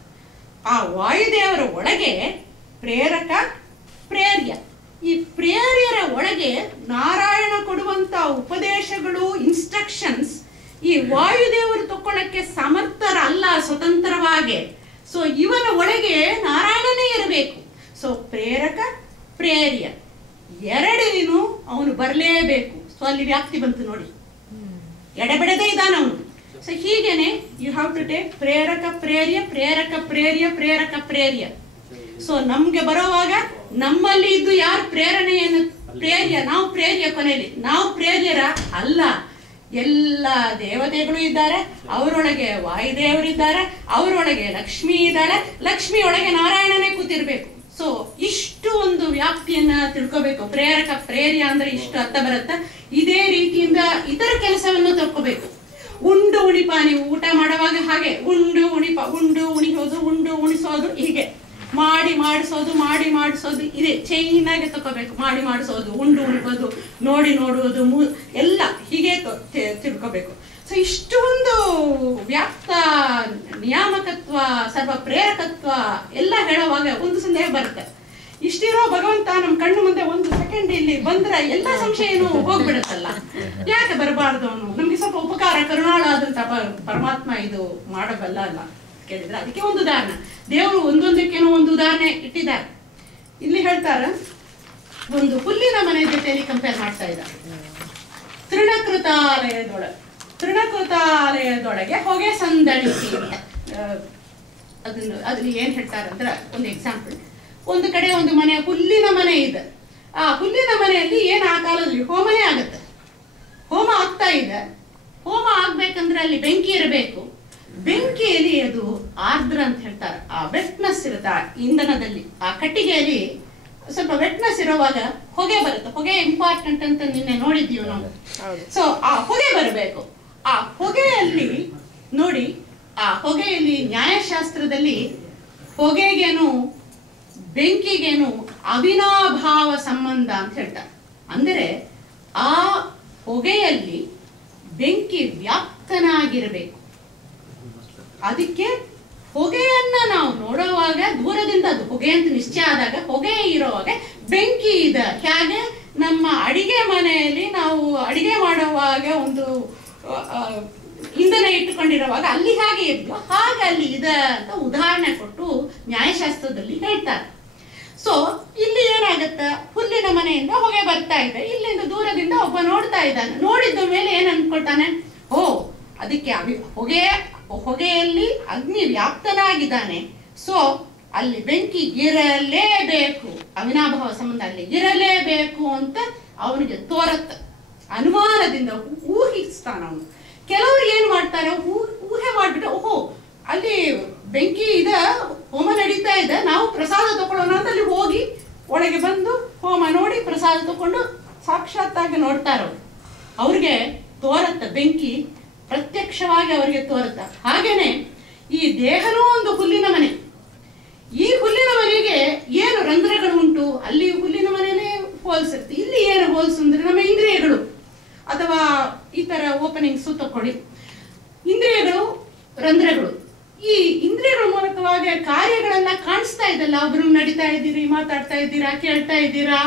ಆ ವಾಯುದೇವರ ಒಳಗೆ ಪ್ರೇರಕ ಪ್ರೇರ್ಯ, ಈ ಪ್ರೇರ್ಯರ ಒಳಗೆ ನಾರಾಯಣ ಕೊಡುವಂತ ಉಪದೇಶಗಳು, ಇನ್ಸ್ಟ್ರಕ್ಷನ್ಸ್ ಈ ವಾಯುದೇವರು ತಕೊಳ್ಳಕ್ಕೆ ಸಮರ್ಥರಲ್ಲ ಸ್ವತಂತ್ರವಾಗಿ. ಸೊ ಇವನ ಒಳಗೆ ನಾರಾಯಣನೇ ಇರಬೇಕು. ಸೊ ಪ್ರೇರಕ ಪ್ರೇರ್ಯ ಎರಡೇನು ಅವನು ಬರಲೇಬೇಕು. ಸೊ ಅಲ್ಲಿ ವ್ಯಾಪ್ತಿ ಬಂತು ನೋಡಿ, ಎಡೆಬಿಡದೆ ಇದ್ದಾನ ಅವನು. ಸೊ ಹೀಗೇನೆ ಯು ಹ್ಯಾವ್ ಟು ಟೇಕ್ ಪ್ರೇರಕ ಪ್ರೇರ್ಯ, ಪ್ರೇರಕ ಪ್ರೇರ್ಯ, ಪ್ರೇರಕ ಪ್ರೇರ್ಯ. ಸೊ ನಮ್ಗೆ ಬರೋವಾಗ ನಮ್ಮಲ್ಲಿ ಇದ್ದು ಯಾರು ಪ್ರೇರಣೆಯನ್ನು ಪ್ರೇರ್ಯ, ನಾವು ಪ್ರೇರ್ಯ, ಕೊನೆಯಲ್ಲಿ ನಾವು ಪ್ರೇರ್ಯರ ಅಲ್ಲ. ಎಲ್ಲ ದೇವತೆಗಳು ಇದ್ದಾರೆ, ಅವರೊಳಗೆ ವಾಯುದೇವರಿದ್ದಾರೆ, ಅವರೊಳಗೆ ಲಕ್ಷ್ಮಿ ಇದ್ದಾಳೆ, ಲಕ್ಷ್ಮಿ ಒಳಗೆ ನಾರಾಯಣನೇ ಕೂತಿರ್ಬೇಕು. ಸೊ ಇಷ್ಟು ಒಂದು ವ್ಯಾಪ್ತಿಯನ್ನ ತಿಳ್ಕೋಬೇಕು. ಪ್ರೇರಕ ಪ್ರೇರ್ಯ ಅಂದ್ರೆ ಇಷ್ಟು ಅರ್ಥ ಬರುತ್ತೆ. ಇದೇ ರೀತಿಯಿಂದ ಇತರ ಕೆಲಸವನ್ನು ತಿಳ್ಕೋಬೇಕು. ಉಂಡು ಉಣಿಪ, ನೀವು ಊಟ ಮಾಡುವಾಗ ಹಾಗೆ ಉಂಡು ಉಣಿಪ, ಉಂಡು ಉಣಿಸೋದು, ಉಂಡು ಉಣಿಸೋದು, ಹೀಗೆ ಮಾಡಿ ಮಾಡಿಸೋದು ಇದೆ ಚೈನ್ ಆಗಿ ತಗೋಬೇಕು. ಮಾಡಿ ಮಾಡಿಸೋದು, ಉಂಡು ಉಣ್ಬೋದು, ನೋಡಿ ನೋಡುವುದು, ಎಲ್ಲ ಹೀಗೆ ತಿಳ್ಕೋಬೇಕು. ಸೊ ಇಷ್ಟು ಒಂದು ವ್ಯಾಪ್ತ ನಿಯಾಮಕತ್ವ, ಸರ್ವ ಪ್ರೇರಕತ್ವ ಎಲ್ಲ ಹೇಳುವಾಗ ಒಂದು ಸಂದೇಹ ಬರುತ್ತೆ. ಇಷ್ಟಿರೋ ಭಗವಂತ ನಮ್ಮ ಕಣ್ಣು ಮುಂದೆ ಒಂದು ಸೆಕೆಂಡ್ ಇಲ್ಲಿ ಬಂದ್ರೆ ಎಲ್ಲ ಸಂಶಯನೂ ಹೋಗ್ಬಿಡುತ್ತಲ್ಲ, ಯಾಕೆ ಬರಬಾರ್ದು ಅವನು? ನಮ್ಗೆ ಸ್ವಲ್ಪ ಉಪಕಾರ ಕರುಣಾಳ ಆದಂತ ಪರಮಾತ್ಮ ಇದು ಮಾಡಬಲ್ಲ ಅಲ್ಲ ಕೇಳಿದ್ರೆ ಅದಕ್ಕೆ ಒಂದು ಉದಾಹರಣೆ. ದೇವರು ಒಂದೊಂದಕ್ಕೇನೋ ಒಂದು ಉದಾಹರಣೆ ಇಟ್ಟಿದ್ದಾರೆ. ಇಲ್ಲಿ ಹೇಳ್ತಾರ, ಒಂದು ಹುಲ್ಲಿನ ಮನೆ ಜೊತೆಯಲ್ಲಿ ಕಂಪೇರ್ ಮಾಡ್ತಾ ಇದ್ದಾರೆ. ತೃಣಕೃತಾಲಯದೊಳಗೆ ಹೊಗೆ ಸಂದಣಿಸಿ ಅಂತ ಅದ್ರಲ್ಲಿ ಏನ್ ಹೇಳ್ತಾರಂದ್ರೆ, ಒಂದು ಎಕ್ಸಾಂಪಲ್, ಒಂದು ಕಡೆ ಒಂದು ಮನೆ, ಹುಲ್ಲಿನ ಮನೆ ಇದೆ. ಆ ಹುಲ್ಲಿನ ಮನೆಯಲ್ಲಿ ಏನ್ ಆ ಕಾಲದಲ್ಲಿ ಹೋಮನೇ ಆಗತ್ತೆ, ಹೋಮ ಆಗ್ತಾ ಇದೆ. ಹೋಮ ಆಗ್ಬೇಕಂದ್ರೆ ಅಲ್ಲಿ ಬೆಂಕಿ ಇರಬೇಕು. ಬೆಂಕಿಯಲ್ಲಿ ಅದು ಆರ್ದ್ರ ಅಂತ ಹೇಳ್ತಾರೆ, ಆ ವೆಟ್ನೆಸ್ ಇರುತ್ತೆ ಇಂಧನದಲ್ಲಿ, ಆ ಕಟ್ಟಿಗೆಯಲ್ಲಿ ಸ್ವಲ್ಪ ವೆಟ್ನೆಸ್ ಇರುವಾಗ ಹೊಗೆ ಬರುತ್ತೆ. ಹೊಗೆ ಇಂಪಾರ್ಟೆಂಟ್ ಅಂತ ನಿನ್ನೆ ನೋಡಿದ್ದೀವಿ ನಾವು. ಸೊ ಆ ಹೊಗೆ ಬರಬೇಕು. ಆ ಹೊಗೆಯಲ್ಲಿ ನೋಡಿ, ಆ ಹೊಗೆಯಲ್ಲಿ ನ್ಯಾಯಶಾಸ್ತ್ರದಲ್ಲಿ ಹೊಗೆಗೇನು ಬೆಂಕಿಗೇನು ಅವಿನಾಭಾವ ಸಂಬಂಧ ಅಂತ ಹೇಳ್ತಾರೆ. ಅಂದರೆ ಆ ಹೊಗೆಯಲ್ಲಿ ಬೆಂಕಿ ವ್ಯಾಪ್ತನಾಗಿರಬೇಕು. ಅದಕ್ಕೆ ಹೊಗೆಯನ್ನ ನಾವು ನೋಡುವಾಗ ದೂರದಿಂದ ಅದು ಹೊಗೆ ಅಂತ ನಿಶ್ಚಯ ಆದಾಗ, ಹೊಗೆ ಇರುವಾಗ ಬೆಂಕಿ ಇದೆ. ಹೇಗೆ ನಮ್ಮ ಅಡಿಗೆ ಮನೆಯಲ್ಲಿ ನಾವು ಅಡಿಗೆ ಮಾಡುವಾಗ ಒಂದು ಇಂಧನ ಇಟ್ಟುಕೊಂಡಿರುವಾಗ ಅಲ್ಲಿ ಹಾಗೆ ಇದ್ಯೋ ಹಾಗೆ ಅಲ್ಲಿ ಇದೆ ಅಂತ ಉದಾಹರಣೆ ಕೊಟ್ಟು ನ್ಯಾಯಶಾಸ್ತ್ರದಲ್ಲಿ ಹೇಳ್ತಾರೆ. ಸೊ ಇಲ್ಲಿ ಏನಾಗುತ್ತೆ, ಹುಲ್ಲಿನ ಮನೆಯಿಂದ ಹೊಗೆ ಬರ್ತಾ ಇದೆ, ಇಲ್ಲಿಂದ ದೂರದಿಂದ ಒಬ್ಬ ನೋಡ್ತಾ ಇದ್ದಾನೆ. ನೋಡಿದ ಮೇಲೆ ಏನ್ ಅನ್ಕೊಳ್ತಾನೆ, ಓ ಅದಕ್ಕೆ ಹೊಗೆಯಲ್ಲಿ ಅಗ್ನಿ ವ್ಯಾಪ್ತನಾಗಿದ್ದಾನೆ, ಸೊ ಅಲ್ಲಿ ಬೆಂಕಿ ಇರಲೇಬೇಕು, ಅವಿನಾಭಾವ ಸಂಬಂಧ ಅಲ್ಲಿ ಇರಲೇಬೇಕು ಅಂತ ಅವನಿಗೆ ತೋರತ್ತೆ. ಅನುಮಾನದಿಂದ ಊಹಿಸ್ತಾನ ಅವನು. ಕೆಲವರು ಏನ್ ಮಾಡ್ತಾರೆ, ಊಹೆ ಮಾಡ್ಬಿಟ್ಟು ಓಹೋ ಅಲ್ಲಿ ಬೆಂಕಿ ಇದೆ, ಹೋಮ ನಡೀತಾ ಇದೆ, ನಾವು ಪ್ರಸಾದ ತಗೊಳ್ಳೋಣ ಅಂತ ಅಲ್ಲಿ ಹೋಗಿ ಒಳಗೆ ಬಂದು ಹೋಮ ನೋಡಿ ಪ್ರಸಾದ ತಗೊಂಡು ಸಾಕ್ಷಾತ್ತಾಗಿ ನೋಡ್ತಾರ. ಅವ್ರಿಗೆ ತೋರತ್ತ ಬೆಂಕಿ, ಪ್ರತ್ಯಕ್ಷವಾಗಿ ಅವರಿಗೆ ತೋರತ್ತ. ಹಾಗೇನೆ ಈ ದೇಹನೂ ಒಂದು ಹುಲ್ಲಿನ ಮನೆ. ಈ ಹುಲ್ಲಿನ ಮನೆಗೆ ಏನು ರಂಧ್ರಗಳು ಉಂಟು, ಅಲ್ಲಿ ಹುಲ್ಲಿನ ಮನೆಯಲ್ಲೇ ಹೋಲಿಸಿರುತ್ತೆ. ಇಲ್ಲಿ ಏನು ಹೋಲಿಸು ಅಂದ್ರೆ ನಮ್ಮ ಇಂದ್ರಿಯಗಳು, ಅಥವಾ ಈ ತರ ಓಪನಿಂಗ್ಸ್ ತಕೊಳ್ಳಿ, ಇಂದ್ರಿಯಗಳು ರಂಧ್ರಗಳು. ಈ ಇಂದ್ರಿಯಗಳ ಮೂಲಕವಾಗಿ ಕಾರ್ಯಗಳೆಲ್ಲ ಕಾಣಿಸ್ತಾ ಇದಲ್ಲ, ಒಬ್ರು ನಡೀತಾ ಇದ್ದೀರಿ, ಮಾತಾಡ್ತಾ ಇದ್ದೀರಾ, ಕೇಳ್ತಾ ಇದ್ದೀರಾ,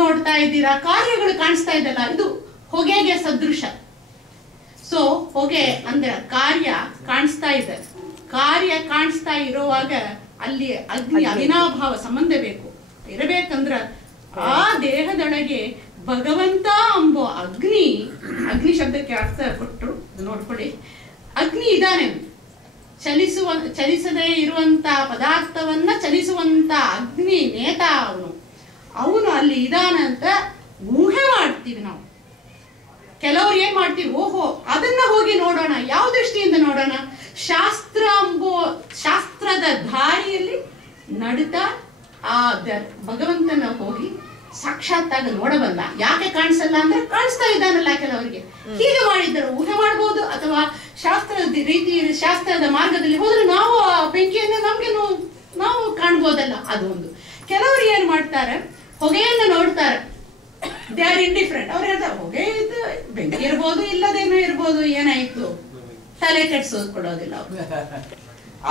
ನೋಡ್ತಾ ಇದ್ದೀರಾ, ಕಾರ್ಯಗಳು ಕಾಣಿಸ್ತಾ ಇದಲ್ಲ, ಇದು ಹೊಗೆಗೆ ಸದೃಶ. ಸೊ ಹೊಗೆ ಅಂದ್ರೆ ಕಾರ್ಯ ಕಾಣಿಸ್ತಾ ಇದೆ. ಕಾರ್ಯ ಕಾಣಿಸ್ತಾ ಇರುವಾಗ ಅಲ್ಲಿ ಅಗ್ನಿ ಅವಿನಾಭಾವ ಸಂಬಂಧ ಬೇಕು. ಇರಬೇಕಂದ್ರ ಆ ದೇಹದೊಳಗೆ ಭಗವಂತ ಎಂಬೋ ಅಗ್ನಿ ಶಬ್ದಕ್ಕೆ ಅರ್ಥ ಕೊಟ್ಟರು ನೋಡ್ಕೊಳ್ಳಿ. ಅಗ್ನಿ ಇದ್ದಾನೆ, ಚಲಿಸದೇ ಇರುವಂತ ಪದಾರ್ಥವನ್ನ ಚಲಿಸುವಂತ ಅಗ್ನಿ ನೇತ ಅವನು ಅಲ್ಲಿ ಇದಾನಂತ ಊಹೆ ಮಾಡ್ತೀವಿ ನಾವು. ಕೆಲವ್ರು ಏನ್ ಮಾಡ್ತೀವಿ, ಓಹೋ ಅದನ್ನ ಹೋಗಿ ನೋಡೋಣ. ಯಾವ ದೃಷ್ಟಿಯಿಂದ ನೋಡೋಣ, ಶಾಸ್ತ್ರದ ದಾರಿಯಲ್ಲಿ ನಡುತ್ತಾ ಆ ಭಗವಂತನ ಹೋಗಿ ಸಾಕ್ಷಾತ್ತಾಗಿ ನೋಡಬಲ್ಲ. ಯಾಕೆ ಕಾಣಿಸಲ್ಲ ಅಂದ್ರೆ ಕಾಣಿಸ್ತಾ ಇದ್ದಾನಲ್ಲ. ಕೆಲವರಿಗೆ ಹೀಗೆ ಮಾಡಿದ್ದರು ಊಹೆ ಮಾಡಬಹುದು, ಅಥವಾ ಶಾಸ್ತ್ರದ ರೀತಿ ಶಾಸ್ತ್ರದ ಮಾರ್ಗದಲ್ಲಿ ಹೋದ್ರೆ ನಾವು ಆ ಬೆಂಕಿಯನ್ನು ನಾವು ಕಾಣ್ಬೋದಲ್ಲ. ಅದು ಒಂದು. ಕೆಲವರು ಏನ್ ಮಾಡ್ತಾರೆ, ಹೊಗೆಯನ್ನು ನೋಡ್ತಾರೆ, ದೇ ಆರ್ ಇಂಡಿಫರೆಂಟ್. ಅವ್ರು ಹೇಳ್ತಾರೆ ಹೊಗೆ ಇದು ಬೆಂಕಿ ಇರ್ಬೋದು, ಇಲ್ಲದೇನೋ ಇರ್ಬೋದು, ಏನಾಯ್ತು ತಲೆ ಕೆಡ್ಸೋದು ಕೊಡೋದಿಲ್ಲ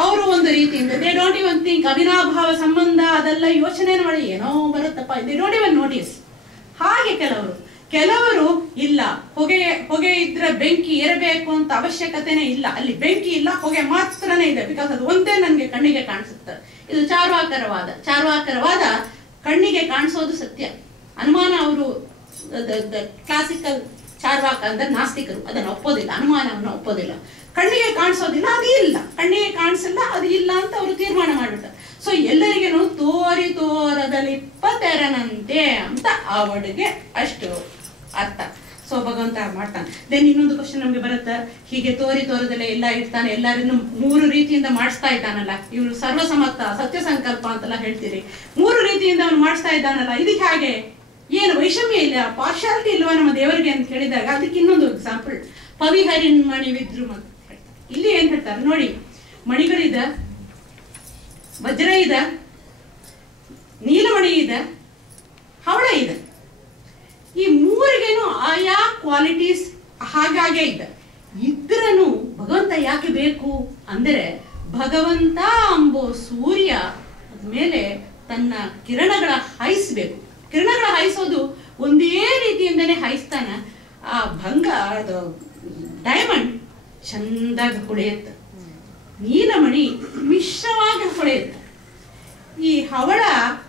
ಅವರು ಒಂದು ರೀತಿಯಿಂದ. ದೇ ಡೋಂಟ್ ಇವನ್ ಥಿಂಕ್ ಅವಿನಾಭಾವ ಸಂಬಂಧ ಅದೆಲ್ಲ ಯೋಚನೆ ಮಾಡಿ ಏನೋ ಬರುತ್ತಪ್ಪ, ದೇ ಡೋಂಟ್ ಇವನ್ ನೋಟಿಸ್. ಹಾಗೆ ಕೆಲವರು ಇಲ್ಲ, ಹೊಗೆ ಇದ್ರೆ ಬೆಂಕಿ ಇರಬೇಕು ಅಂತ ಅವಶ್ಯಕತೆನೇ ಇಲ್ಲ, ಅಲ್ಲಿ ಬೆಂಕಿ ಇಲ್ಲ, ಹೊಗೆ ಮಾತ್ರನೇ ಇದೆ, ಬಿಕಾಸ್ ಅದು ಒಂದೇ ನನ್ಗೆ ಕಣ್ಣಿಗೆ ಕಾಣಿಸುತ್ತೆ. ಇದು ಚಾರ್ವಾಕರವಾದ ಕಣ್ಣಿಗೆ ಕಾಣಿಸೋದು ಸತ್ಯ. ಅನುಮಾನ ಅವರು ಕ್ಲಾಸಿಕಲ್ ಚಾರ್ವಾಕ ಅಂದ್ರೆ ನಾಸ್ತಿಕರು ಅದನ್ನು ಒಪ್ಪೋದಿಲ್ಲ, ಅನುಮಾನವನ್ನು ಒಪ್ಪೋದಿಲ್ಲ. ಕಣ್ಣಿಗೆ ಕಾಣಿಸೋದಿಲ್ಲ, ಅದು ಇಲ್ಲ, ಕಣ್ಣಿಗೆ ಕಾಣಿಸಿಲ್ಲ, ಅದು ಇಲ್ಲ ಅಂತ ಅವರು ತೀರ್ಮಾನ ಮಾಡ್ಬಿಡ್ತಾರೆ. ಸೊ ಎಲ್ಲರಿಗೇನು ತೋರದಲಿಪ್ಪ ತೆರನಂತೆ ಅಂತ ಅವಳಿಗೆ ಅಷ್ಟು ಅರ್ಥ. ಸೊ ಭಗವಂತ ಮಾಡ್ತಾನೆ. ದೆನ್ ಇನ್ನೊಂದು ಕ್ವಶನ್ ನಮ್ಗೆ ಬರುತ್ತೆ, ಹೀಗೆ ತೋರದಲ್ಲೇ ಎಲ್ಲ ಇರ್ತಾನೆ, ಎಲ್ಲರನ್ನು 3 ರೀತಿಯಿಂದ ಮಾಡಿಸ್ತಾ ಇದ್ದಾನಲ್ಲ, ಇವ್ರು ಸರ್ವಸಮತ್ತ ಸತ್ಯ ಸಂಕಲ್ಪ ಅಂತೆಲ್ಲ ಹೇಳ್ತೀರಿ, 3 ರೀತಿಯಿಂದ ಅವನು ಮಾಡಿಸ್ತಾ ಇದ್ದಾನಲ್ಲ, ಇದಕ್ಕೆ ಹಾಗೆ ಏನು ವೈಷಮ್ಯ ಇಲ್ಲ, ಪಾರ್ಶಾಲಿಟಿ ಇಲ್ವಾ ನಮ್ಮ ದೇವರಿಗೆ ಅಂತ ಕೇಳಿದಾಗ ಅದಕ್ಕೆ ಇನ್ನೊಂದು ಎಕ್ಸಾಂಪಲ್, ಪವಿಹರಿನ್ ಮಣಿ ವಿದ್ರುಮ ಅಂತ ಹೇಳ್ತಾರೆ. ಇಲ್ಲಿ ಏನ್ ಹೇಳ್ತಾರೆ ನೋಡಿ, ಮಣಿಗಳಿದೆ, ವಜ್ರ ಇದೆ, ನೀಲಮಣಿ ಇದೆ, ಹವಳ ಇದೆ. ಈ 3ಗೇನು ಆಯಾ ಕ್ವಾಲಿಟೀಸ್ ಹಾಗಾಗೆ ಇದೆ. ಇದ್ರನು ಭಗವಂತ ಯಾಕೆ ಬೇಕು ಅಂದರೆ, ಭಗವಂತ ಎಂಬೋ ಸೂರ್ಯ ಮೇಲೆ ತನ್ನ ಕಿರಣಗಳ ಹಾಯಿಸ್ಬೇಕು. ಕಿರಣಗಳ ಹಾಯಿಸೋದು ಒಂದೇ ರೀತಿಯಿಂದನೇ ಹಾಯಿಸ್ತಾನ. ಆ ಅದು ಡೈಮಂಡ್ ಚಂದಾಗಿ ಹೊಳೆಯುತ್ತೆ, ನೀಲಮಣಿ ಮಿಶ್ರವಾಗಿ ಹೊಳೆಯುತ್ತೆ. ಈ ಹವಳ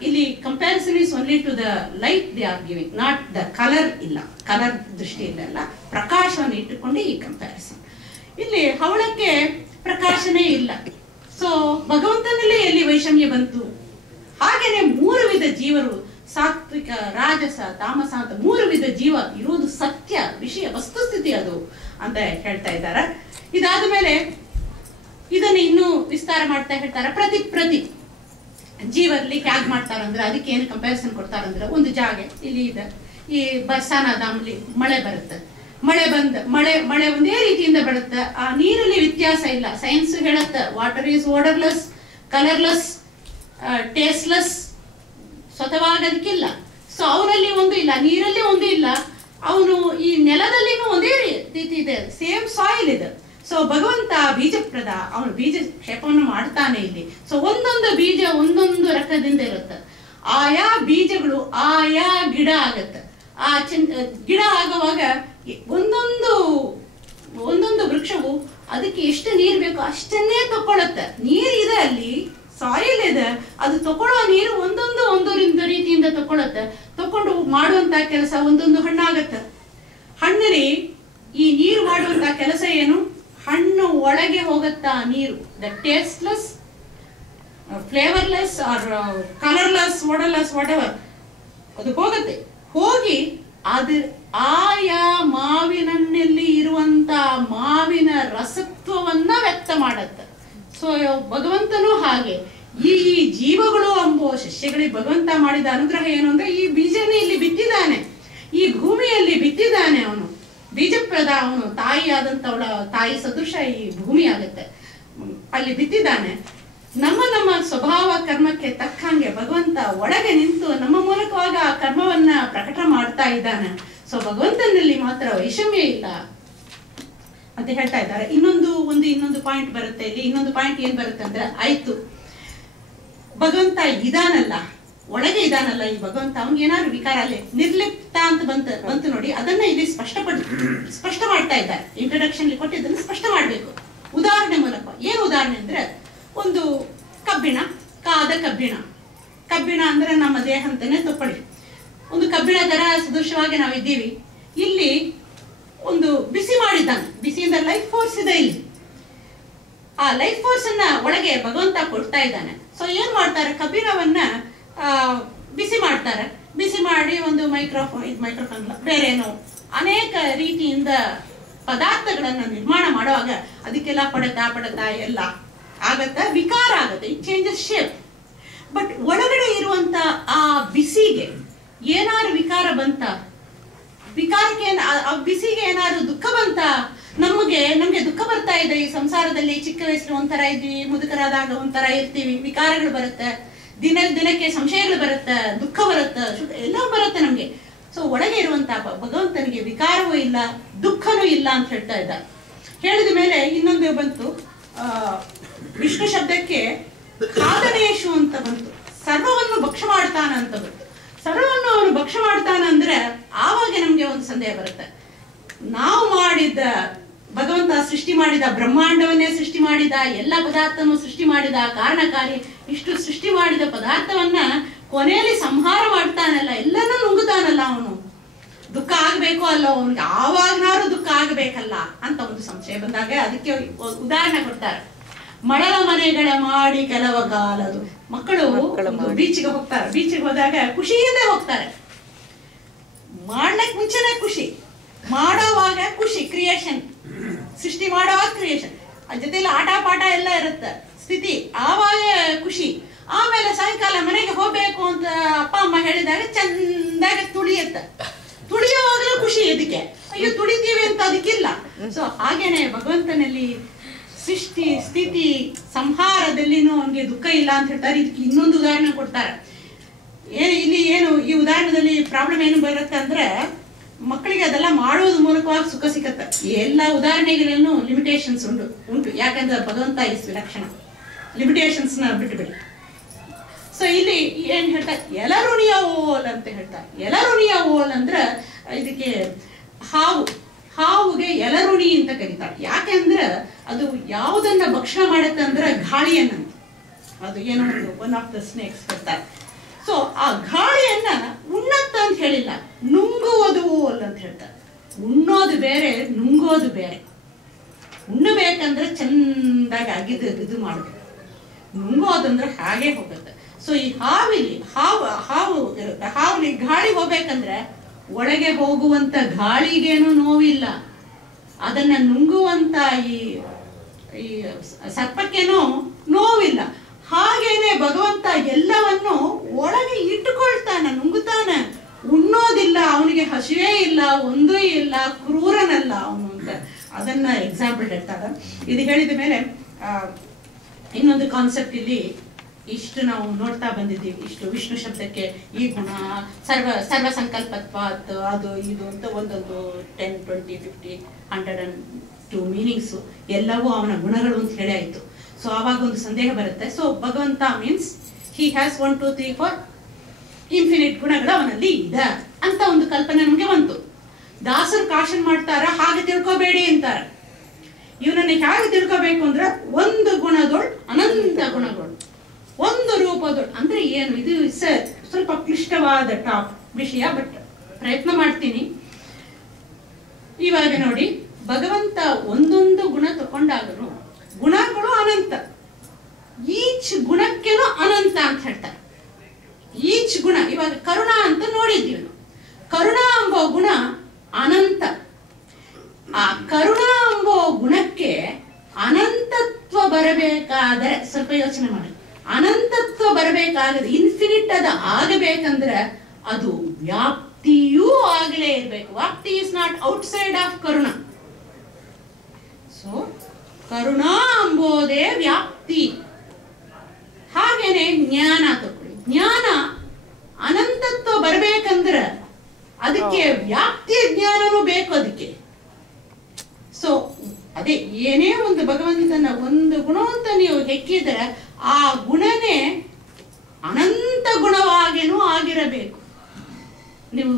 ಇಲ್ಲಿ comparison is only to the light they are giving, not the colour. ಇಲ್ಲ, ಕಲರ್ ದೃಷ್ಟಿಯಿಂದ ಪ್ರಕಾಶವನ್ನು ಇಟ್ಟುಕೊಂಡು ಈ ಕಂಪ್ಯಾರಿಸನ್. ಇಲ್ಲಿ ಹವಳಕ್ಕೆ ಪ್ರಕಾಶನೇ ಇಲ್ಲ. ಸೊ ಭಗವಂತನಲ್ಲೇ ಎಲ್ಲಿ ವೈಷಮ್ಯ ಬಂತು? ಹಾಗೇನೆ 3 ವಿಧ ಜೀವರು, ಸಾತ್ವಿಕ, ರಾಜಸ, ತಾಮಸ ಅಂತ 3 ವಿಧ ಜೀವ ಇರುವುದು ಸತ್ಯ, ವಿಷಯ ವಸ್ತುಸ್ಥಿತಿ ಅದು ಅಂತ ಹೇಳ್ತಾ ಇದ್ದಾರೆ. ಇದಾದ ಮೇಲೆ ಇದನ್ನು ಇನ್ನೂ ವಿಸ್ತಾರ ಮಾಡ್ತಾ ಹೇಳ್ತಾರೆ. ಪ್ರತಿ ಜೀವರಲ್ಲಿ ಹ್ಯಾಗ್ ಮಾಡ್ತಾರಂದ್ರೆ, ಅದಕ್ಕೆ ಏನು ಕಂಪ್ಯಾರಿಸನ್ ಕೊಡ್ತಾರಂದ್ರೆ, ಒಂದು ಜಾಗ ಇಲ್ಲಿ ಇದೆ, ಈ ಬರ್ಸಾನಾದಾಮಲ್ಲಿ ಮಳೆ ಬರುತ್ತೆ, ಮಳೆ ಒಂದೇ ರೀತಿಯಿಂದ ಬರುತ್ತೆ. ಆ ನೀರಲ್ಲಿ ವ್ಯತ್ಯಾಸ ಇಲ್ಲ. ಸೈನ್ಸ್ ಹೇಳುತ್ತೆ water is odourless, colourless, tasteless, ಸ್ವತಃವಾಗೋದಕ್ಕಿಲ್ಲ. ಸೊ ಸೊ ಅವನಲ್ಲಿ ಒಂದು ಇಲ್ಲ, ನೀರಲ್ಲಿ ಒಂದು ಇಲ್ಲ, ಅವನು ಈ ನೆಲದಲ್ಲಿನೂ ಒಂದೇ ರೀತಿ ಇದೆ, ಸೇಮ್ ಸಾಯಿಲ್ ಇದೆ. ಸೊ ಭಗವಂತ ಬೀಜಪ್ರದ, ಅವನು ಬೀಜ ಕ್ಷೇಪವನ್ನು ಮಾಡ್ತಾನೆ ಇಲ್ಲಿ. ಸೊ ಒಂದೊಂದು ಬೀಜ ಒಂದೊಂದು ರಕದಿಂದ ಇರುತ್ತೆ. ಆಯಾ ಬೀಜಗಳು ಆಯಾ ಗಿಡ ಆಗತ್ತೆ. ಆ ಗಿಡ ಆಗುವಾಗ ಒಂದೊಂದು ವೃಕ್ಷವು ಅದಕ್ಕೆ ಎಷ್ಟು ನೀರು ಬೇಕೋ ಅಷ್ಟನ್ನೇ ತಕೊಳ್ಳುತ್ತೆ. ನೀರು ಇದೆ ಅಲ್ಲಿ, ಸಾಯಿಲ್ ಇದೆ, ಅದು ತಗೊಳ್ಳೋ ನೀರು ಒಂದೊಂದು ರೀತಿಯಿಂದ ತಕೊಳ್ಳುತ್ತೆ. ತಕೊಂಡು ಮಾಡುವಂತ ಕೆಲಸ ಒಂದೊಂದು ಹಣ್ಣಾಗತ್ತೆ. ಹಣ್ಣಲ್ಲಿ ಈ ನೀರು ಮಾಡುವಂತ ಕೆಲಸ ಏನು? ಹಣ್ಣು ಒಳಗೆ ಹೋಗುತ್ತಾ ನೀರು, the tasteless, flavourless or colourless, odourless, whatever, ಅದು ಹೋಗುತ್ತೆ. ಹೋಗಿ ಅದು ಆಯಾ ಮಾವಿನಲ್ಲಿ ಇರುವಂತ ಮಾವಿನ ರಸತ್ವವನ್ನ ವ್ಯಕ್ತ ಮಾಡತ್ತೆ. ಸೊ ಭಗವಂತನೂ ಹಾಗೆ ಈ ಜೀವಗಳು ಎಂಬೋ ಸಸ್ಯಗಳಿಗೆ ಭಗವಂತ ಮಾಡಿದ ಅನುಗ್ರಹ ಏನು ಅಂದ್ರೆ, ಈ ಬೀಜನೇ ಇಲ್ಲಿ ಬಿತ್ತಿದ್ದಾನೆ, ಈ ಭೂಮಿಯಲ್ಲಿ ಬಿತ್ತಿದ್ದಾನೆ. ಅವನು ಬೀಜಪ್ರದ, ಅವನು ತಾಯಿ ಆದಂತವಳ ತಾಯಿ ಸದೃಶ ಈ ಭೂಮಿ ಆಗುತ್ತೆ, ಅಲ್ಲಿ ಬಿತ್ತಿದ್ದಾನೆ. ನಮ್ಮ ಸ್ವಭಾವ ಕರ್ಮಕ್ಕೆ ತಕ್ಕಂಗೆ ಭಗವಂತ ಒಳಗೆ ನಿಂತು ನಮ್ಮ ಮೂಲಕವಾಗ ಆ ಕರ್ಮವನ್ನ ಪ್ರಕಟ ಮಾಡ್ತಾ ಇದ್ದಾನೆ. ಸೊ ಭಗವಂತನಲ್ಲಿ ಮಾತ್ರ ವೈಷಮ್ಯ ಇಲ್ಲ ಅಂತ ಹೇಳ್ತಾ ಇದ್ದಾರೆ. ಇನ್ನೊಂದು ಪಾಯಿಂಟ್ ಬರುತ್ತೆ ಇಲ್ಲಿ. ಇನ್ನೊಂದು ಪಾಯಿಂಟ್ ಏನ್ ಬರುತ್ತೆ ಅಂದ್ರೆ, ಆಯ್ತು ಭಗವಂತ ಇದಾನಲ್ಲ, ಒಳಗೆ ಇದಾನಲ್ಲ ಈ ಭಗವಂತ, ಅವ್ನಿಗೆ ಏನಾದ್ರು ವಿಕಾರ ಅಲ್ಲೇ ನಿರ್ಲಿಪ್ತ ಅಂತ ಬಂತು ನೋಡಿ, ಅದನ್ನ ಇಲ್ಲಿ ಸ್ಪಷ್ಟ ಮಾಡ್ತಾ ಇದ್ದಾರೆ. ಇಂಟ್ರೊಡಕ್ಷನ್ ಕೊಟ್ಟಿದ್ದನ್ನು ಸ್ಪಷ್ಟ ಮಾಡ್ಬೇಕು ಉದಾಹರಣೆ ಮೂಲಕ. ಏನು ಉದಾಹರಣೆ ಅಂದ್ರೆ, ಒಂದು ಕಾದ ಕಬ್ಬಿಣ ಅಂದ್ರೆ ನಮ್ಮ ದೇಹ ಅಂತಾನೆ ತಕೊಳ್ಳಿ. ಒಂದು ಕಬ್ಬಿಣ ತರ ಸದೃಶವಾಗಿ ನಾವಿದ್ದೀವಿ. ಇಲ್ಲಿ ಒಂದು ಬಿಸಿ ಮಾಡಿದ್ದಾನೆ, ಬಿಸಿಯಿಂದ ಲೈಫ್ ಫೋರ್ಸ್ ಇದೆ ಇಲ್ಲಿ. ಆ ಲೈಫ್ ಫೋರ್ಸ್ ಅನ್ನ ಒಳಗೆ ಭಗವಂತ ಕೊಡ್ತಾ ಇದ್ದಾನೆ. ಸೊ ಏನ್ ಮಾಡ್ತಾರೆ, ಕಬ್ಬಿಣವನ್ನ ಬಿಸಿ ಮಾಡ್ತಾರೆ. ಬಿಸಿ ಮಾಡಿ ಒಂದು ಮೈಕ್ರೋಫೋನ್ ಬೇರೆ ಏನೋ ಅನೇಕ ರೀತಿಯಿಂದ ಪದಾರ್ಥಗಳನ್ನ ನಿರ್ಮಾಣ ಮಾಡುವಾಗ ಅದಕ್ಕೆಲ್ಲ ಪಡತಾ ಎಲ್ಲ ಆಗತ್ತ, ವಿಕಾರ ಆಗತ್ತೆ, ಇಟ್ ಚೇಂಜಸ್ ಶೇಪ್. ಬಟ್ ಒಳಗಡೆ ಇರುವಂತ ಆ ಬಿಸಿಗೆ ಏನಾದ್ರು ವಿಕಾರ ಬಂತ, ವಿಕಾರಕ್ಕೆ ಆ ಬಿಸಿಗೆ ಏನಾದ್ರು ದುಃಖ ಬಂತ, ನಮ್ಗೆ ದುಃಖ ಬರ್ತಾ ಇದೆ ಈ ಸಂಸಾರದಲ್ಲಿ. ಚಿಕ್ಕ ವಯಸ್ಸಲ್ಲಿ ಒಂಥರ ಇದ್ವಿ, ಮುದುಕರಾದಾಗ ಒಂಥರ ಇರ್ತೀವಿ, ವಿಕಾರಗಳು ಬರುತ್ತೆ, ದಿನಕ್ಕೆ ಸಂಶಯಗಳು ಬರುತ್ತೆ, ದುಃಖ ಬರುತ್ತೆ, ಎಲ್ಲ ಬರುತ್ತೆ ನಮ್ಗೆ. ಸೊ ಒಳಗೆ ಇರುವಂತ ಭಗವಂತನಿಗೆ ವಿಕಾರವೂ ಇಲ್ಲ, ದುಃಖನೂ ಇಲ್ಲ ಅಂತ ಹೇಳ್ತಾ ಇದ್ದಾರೆ. ಹೇಳಿದ ಮೇಲೆ ಇನ್ನೊಂದು ಬಂತು, ವಿಷ್ಣು ಶಬ್ದಕ್ಕೆ ಖಾದನೇಶು ಅಂತ ಬಂತು, ಸರ್ವವನ್ನು ಭಕ್ಷ ಮಾಡ್ತಾನ ಅಂತ ಬಂತು. ಸರ್ವವನ್ನು ಅವನು ಭಕ್ಷ ಮಾಡ್ತಾನ ಅಂದ್ರೆ ಆವಾಗ ನಮ್ಗೆ ಒಂದು ಸಂದೇಹ ಬರುತ್ತೆ. ನಾವು ಮಾಡಿದ, ಭಗವಂತ ಸೃಷ್ಟಿ ಮಾಡಿದ, ಬ್ರಹ್ಮಾಂಡವನ್ನೇ ಸೃಷ್ಟಿ ಮಾಡಿದ, ಎಲ್ಲ ಪದಾರ್ಥವನ್ನು ಸೃಷ್ಟಿ ಮಾಡಿದ, ಕಾರಣಕಾರಿ, ಇಷ್ಟು ಸೃಷ್ಟಿ ಮಾಡಿದ ಪದಾರ್ಥವನ್ನ ಕೊನೆಯಲ್ಲಿ ಸಂಹಾರ ಮಾಡ್ತಾನಲ್ಲ, ಎಲ್ಲನೂ ನುಂಗುತ್ತಾನಲ್ಲ, ಅವನು ದುಃಖ ಆಗ್ಬೇಕು ಅಲ್ಲ, ಅವನಿಗೆ ಆವಾಗನಾರು ದುಃಖ ಆಗ್ಬೇಕಲ್ಲ ಅಂತ ಒಂದು ಸಂಶಯ ಬಂದಾಗ ಅದಕ್ಕೆ ಉದಾಹರಣೆ ಕೊಡ್ತಾರೆ. ಮಳಲ ಮನೆಗಳ ಮಾಡಿ ಕೆಲವ ಕಾಲದು, ಮಕ್ಕಳು ಬೀಚಿಗೆ ಹೋಗ್ತಾರೆ, ಬೀಚಿಗೆ ಹೋದಾಗ ಖುಷಿಯಿಂದ ಹೋಗ್ತಾರೆ. ಮಾಡ್ಲಿಕ್ಕೆ ಮುಂಚೆನೆ ಖುಷಿ, ಮಾಡೋವಾಗ ಖುಷಿ, ಕ್ರಿಯೇಷನ್, ಸೃಷ್ಟಿ ಮಾಡೋವಾಗ ಕ್ರಿಯೇಷನ್, ಜೊತೆಲಿ ಆಟ ಪಾಠ ಎಲ್ಲ ಇರುತ್ತೆ ಸ್ಥಿತಿ, ಆವಾಗ ಖುಷಿ. ಆಮೇಲೆ ಸಾಯಂಕಾಲ ಮನೆಗೆ ಹೋಗ್ಬೇಕು ಅಂತ ಅಪ್ಪ ಅಮ್ಮ ಹೇಳಿದಾಗ ಚಂದಾಗ ತುಳಿಯುವಾಗಲೂ ಖುಷಿ. ಇದಕ್ಕೆ ಅಯ್ಯೋ ತುಳಿತೀವಿ ಅಂತ ಅದಕ್ಕಿಲ್ಲ. ಸೊ ಹಾಗೇನೆ ಭಗವಂತನಲ್ಲಿ ಸೃಷ್ಟಿ ಸ್ಥಿತಿ ಸಂಹಾರದಲ್ಲಿನೂ ಅವನಿಗೆ ದುಃಖ ಇಲ್ಲ ಅಂತ ಹೇಳ್ತಾರೆ. ಇದಕ್ಕೆ ಇನ್ನೊಂದು ಉದಾಹರಣೆ ಕೊಡ್ತಾರೆ. ಈ ಉದಾಹರಣೆದಲ್ಲಿ ಪ್ರಾಬ್ಲಮ್ ಏನು ಬರುತ್ತೆ ಅಂದ್ರೆ, ಮಕ್ಕಳಿಗೆ ಅದೆಲ್ಲ ಮಾಡೋದ್ರ ಮೂಲಕವಾಗಿ ಸುಖ ಸಿಕ್ಕತ್ತೆ. ಎಲ್ಲ ಉದಾಹರಣೆಗಳೇನು ಲಿಮಿಟೇಷನ್ಸ್ ಉಂಟು, ಯಾಕಂದ್ರೆ ಭಗವಂತ ಇಸ್ ವಿಲಕ್ಷಣ, ಲಿಮಿಟೇಷನ್ಸ್ ನ ಬಿಟ್ಟುಬಿಡಿ. ಸೊ ಇಲ್ಲಿ ಏನ್ ಹೇಳ್ತಾರೆ, ಎಲರುಣಿಯ ಓಲ್ ಅಂತ ಹೇಳ್ತಾರೆ. ಎಲರುಣಿಯ ಓಲ್ ಅಂದ್ರೆ ಇದಕ್ಕೆ ಹಾವುಗೆ ಎಲರುಣಿ ಅಂತ ಕರೀತಾರೆ. ಯಾಕೆಂದ್ರೆ ಅದು ಯಾವುದನ್ನ ಭಕ್ಷಣ ಮಾಡುತ್ತೆ ಅಂದ್ರೆ ಗಾಳಿಯನ್ನ, ಅದು ಏನೋ ಒನ್ ಆಫ್ ದ ಸ್ನೇಕ್ಸ್ ಹೇಳ್ತಾರೆ. ಸೊ ಆ ಗಾಳಿಯನ್ನ ಉಣ್ಣತ್ತ ಅಂತ ಹೇಳಿಲ್ಲ, ನುಂಗುವುದು ಓಲ್ ಅಂತ ಹೇಳ್ತಾರೆ. ಉಣ್ಣೋದು ಬೇರೆ, ನುಂಗೋದು ಬೇರೆ. ಉಣ್ಣಬೇಕಂದ್ರೆ ಚಂದಾಗಿ ಇದು ಮಾಡ್ಬೇಕು, ನುಂಗೋದಂದ್ರೆ ಹಾಗೆ ಹೋಗುತ್ತೆ. ಸೊ ಈ ಹಾವಿಗೆ ಗಾಳಿ ಹೋಗ್ಬೇಕಂದ್ರೆ ಒಳಗೆ ಹೋಗುವಂತ ಗಾಳಿಗೇನು ನೋವಿಲ್ಲ, ಅದನ್ನ ನುಂಗುವಂತ ಈ ಸರ್ಪಕ್ಕೇನೋ ನೋವಿಲ್ಲ. ಹಾಗೇನೆ ಭಗವಂತ ಎಲ್ಲವನ್ನು ಒಳಗೆ ಇಟ್ಟುಕೊಳ್ತಾನ, ನುಂಗುತ್ತಾನ, ಉಣ್ಣೋದಿಲ್ಲ, ಅವನಿಗೆ ಹಸಿವೇ ಇಲ್ಲ, ಒಂದೂ ಇಲ್ಲ, ಕ್ರೂರನಲ್ಲ ಅವನು ಅಂತ ಅದನ್ನ ಎಕ್ಸಾಂಪಲ್ ಹೇಳ್ತಾರೆ. ಇದು ಹೇಳಿದ ಮೇಲೆ ಇನ್ನೊಂದು ಕಾನ್ಸೆಪ್ಟ್ ಇಲ್ಲಿ ಇಷ್ಟು ನಾವು ನೋಡ್ತಾ ಬಂದಿದ್ದೀವಿ. ಇಷ್ಟು ವಿಷ್ಣು ಶಬ್ದಕ್ಕೆ ಈ ಗುಣ, ಸರ್ವ ಸಂಕಲ್ಪತ್ವ, ಅದು ಇದು ಅಂತ ಒಂದೊಂದು 10, 20, 50, 102 ಮೀನಿಂಗ್ಸು ಎಲ್ಲವೂ ಅವನ ಗುಣಗಳು ಅಂತ ಹೇಳಿ ಆಯಿತು. ಸೊ ಆವಾಗ ಒಂದು ಸಂದೇಹ ಬರುತ್ತೆ. ಸೊ ಭಗವಂತ ಮೀನ್ಸ್ ಹಿ ಹ್ಯಾಸ್ 1, 2, 3, 4 ಇನ್ಫಿನಿಟ್ ಗುಣಗಳು ಅವನಲ್ಲಿ ಇದೆ ಅಂತ ಒಂದು ಕಲ್ಪನೆ ನಮಗೆ ಬಂತು. ದಾಸರು ಕಾಶನ್ ಮಾಡ್ತಾರ, ಹಾಗೆ ತಿಳ್ಕೊಬೇಡಿ ಅಂತಾರೆ. ಇವನನ್ನು ಹೇಗೆ ತಿಳ್ಕೋಬೇಕು ಅಂದ್ರೆ ಒಂದು ಗುಣದೊಳ್ ಅನಂತ ಗುಣಗಳು, ಒಂದು ರೂಪದೊಳ್ ಅಂದ್ರೆ ಏನು, ಇದು ಸ್ವಲ್ಪ ಕ್ಲಿಷ್ಟವಾದ ವಿಷಯ, ಬಟ್ ಪ್ರಯತ್ನ ಮಾಡ್ತೀನಿ. ಇವಾಗ ನೋಡಿ, ಭಗವಂತ ಒಂದೊಂದು ಗುಣ ತಗೊಂಡಾಗನು ಗುಣಗಳು ಅನಂತ, ಈಚ್ ಗುಣಕ್ಕೆನೂ ಅನಂತ ಅಂತ ಹೇಳ್ತಾರೆ. ಈಚ್ ಗುಣ, ಇವಾಗ ಕರುಣಾ ಅಂತ ನೋಡಿದ್ದೀವಿ ನಾವು. ಕರುಣಾ ಎಂಬೋ ಗುಣ ಅನಂತ. ಆ ಕರುಣಾ ಎಂಬೋ ಗುಣಕ್ಕೆ ಅನಂತತ್ವ ಬರಬೇಕಾದರೆ, ಸ್ವಲ್ಪ ಯೋಚನೆ ಮಾಡಿ, ಅನಂತತ್ವ ಬರಬೇಕಾಗದೆ ಇನ್ಫಿನಿಟ್ ಅದ ಆಗಬೇಕಂದ್ರೆ ಅದು ವ್ಯಾಪ್ತಿಯೂ ಆಗಲೇ ಇರಬೇಕು. ವ್ಯಾಪ್ತಿ ಇಸ್ ನಾಟ್ ಔಟ್ಸೈಡ್ ಆಫ್ ಕರುಣಾ. ಸೊ ಕರುಣಾ ಎಂಬುದೇ ವ್ಯಾಪ್ತಿ. ಹಾಗೇನೆ ಜ್ಞಾನ ತಗೊಳ್ಳಿ, ಜ್ಞಾನ ಅನಂತತ್ವ ಬರಬೇಕಂದ್ರೆ ಅದಕ್ಕೆ ವ್ಯಾಪ್ತಿಯ ಜ್ಞಾನನೂ ಬೇಕು ಅದಕ್ಕೆ. ಸೊ ಅದೇ ಏನೇ ಒಂದು ಭಗವಂತನ ಒಂದು ಗುಣ ಅಂತ ನೀವು ಹೆಕ್ಕಿದ್ರೆ ಆ ಗುಣನೇ ಅನಂತ ಗುಣವಾಗೇನೂ ಆಗಿರಬೇಕು. ನೀವು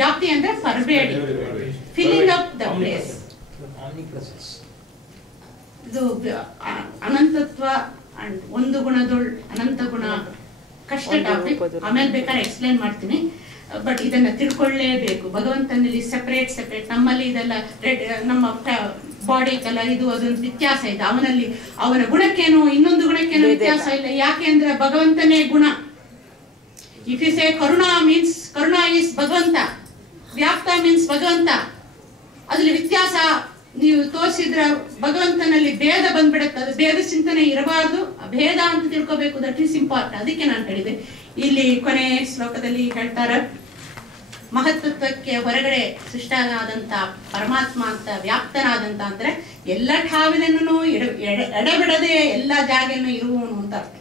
ವ್ಯಾಪ್ತಿ ಅಂದ್ರೆ ಪರ್ಬೇಡಿ, ಫಿಲ್ಲಿಂಗ್ ಅಪ್ ದ ಪ್ಲೇಸ್. ಇದು ಅನಂತತ್ವ ಅಂಡ್ ಒಂದು ಗುಣದೊಳ್ ಅನಂತ ಗುಣ ಕಷ್ಟ ಟಾಪಿಕ್, ಆಮೇಲೆ ಬೇಕಾದ್ರೆ ಎಕ್ಸ್ಪ್ಲೈನ್ ಮಾಡ್ತೀನಿ. ಬಟ್ ಇದನ್ನ ತಿಳ್ಕೊಳ್ಳೇಬೇಕು. ಭಗವಂತನಲ್ಲಿ ಸೆಪರೇಟ್ ನಮ್ಮಲ್ಲಿ ಇದೆಲ್ಲ ನಮ್ಮ ಬಾಡಿ ಕಲರ್ ಇದು ಅದೊಂದು ವ್ಯತ್ಯಾಸ ಇದೆ. ಅವನಲ್ಲಿ ಅವನ ಗುಣಕ್ಕೇನು ಇನ್ನೊಂದು ಗುಣಕ್ಕೇನು ವ್ಯತ್ಯಾಸ ಇಲ್ಲ. ಯಾಕೆ ಅಂದ್ರೆ ಭಗವಂತನೇ ಗುಣ. ಇಫ್ ಯು ಸೇ ಕರುಣಾ ಮೀನ್ಸ್ ಕರುಣಾ ಈಸ್ ಭಗವಂತ, ವ್ಯಾಪ್ತ ಮೀನ್ಸ್ ಭಗವಂತ, ಅದ್ರಲ್ಲಿ ವ್ಯತ್ಯಾಸ ನೀವು ತೋರಿಸಿದ್ರ ಭಗವಂತನಲ್ಲಿ ಭೇದ ಬಂದ್ಬಿಡುತ್ತೆ. ಅದು ಭೇದ ಚಿಂತನೆ ಇರಬಾರ್ದು, ಭೇದ ಅಂತ ತಿಳ್ಕೋಬೇಕು. That is important. ಅದಕ್ಕೆ ನಾನು ಹೇಳಿದೆ. ಇಲ್ಲಿ ಕೊನೆ ಶ್ಲೋಕದಲ್ಲಿ ಹೇಳ್ತಾರೆ, ಮಹತ್ತತ್ವಕ್ಕೆ ಹೊರಗಡೆ ಸೃಷ್ಟಿಯಾದಂತ ಪರಮಾತ್ಮ ಅಂತ ವ್ಯಾಪ್ತನಾದಂತ ಅಂದ್ರೆ ಎಲ್ಲ ಠಾವಿನೂ ಎಡೆಬಿಡದೆ ಎಲ್ಲ ಜಾಗನೂ ಇರುವನು ಅಂತ ಅರ್ಥ.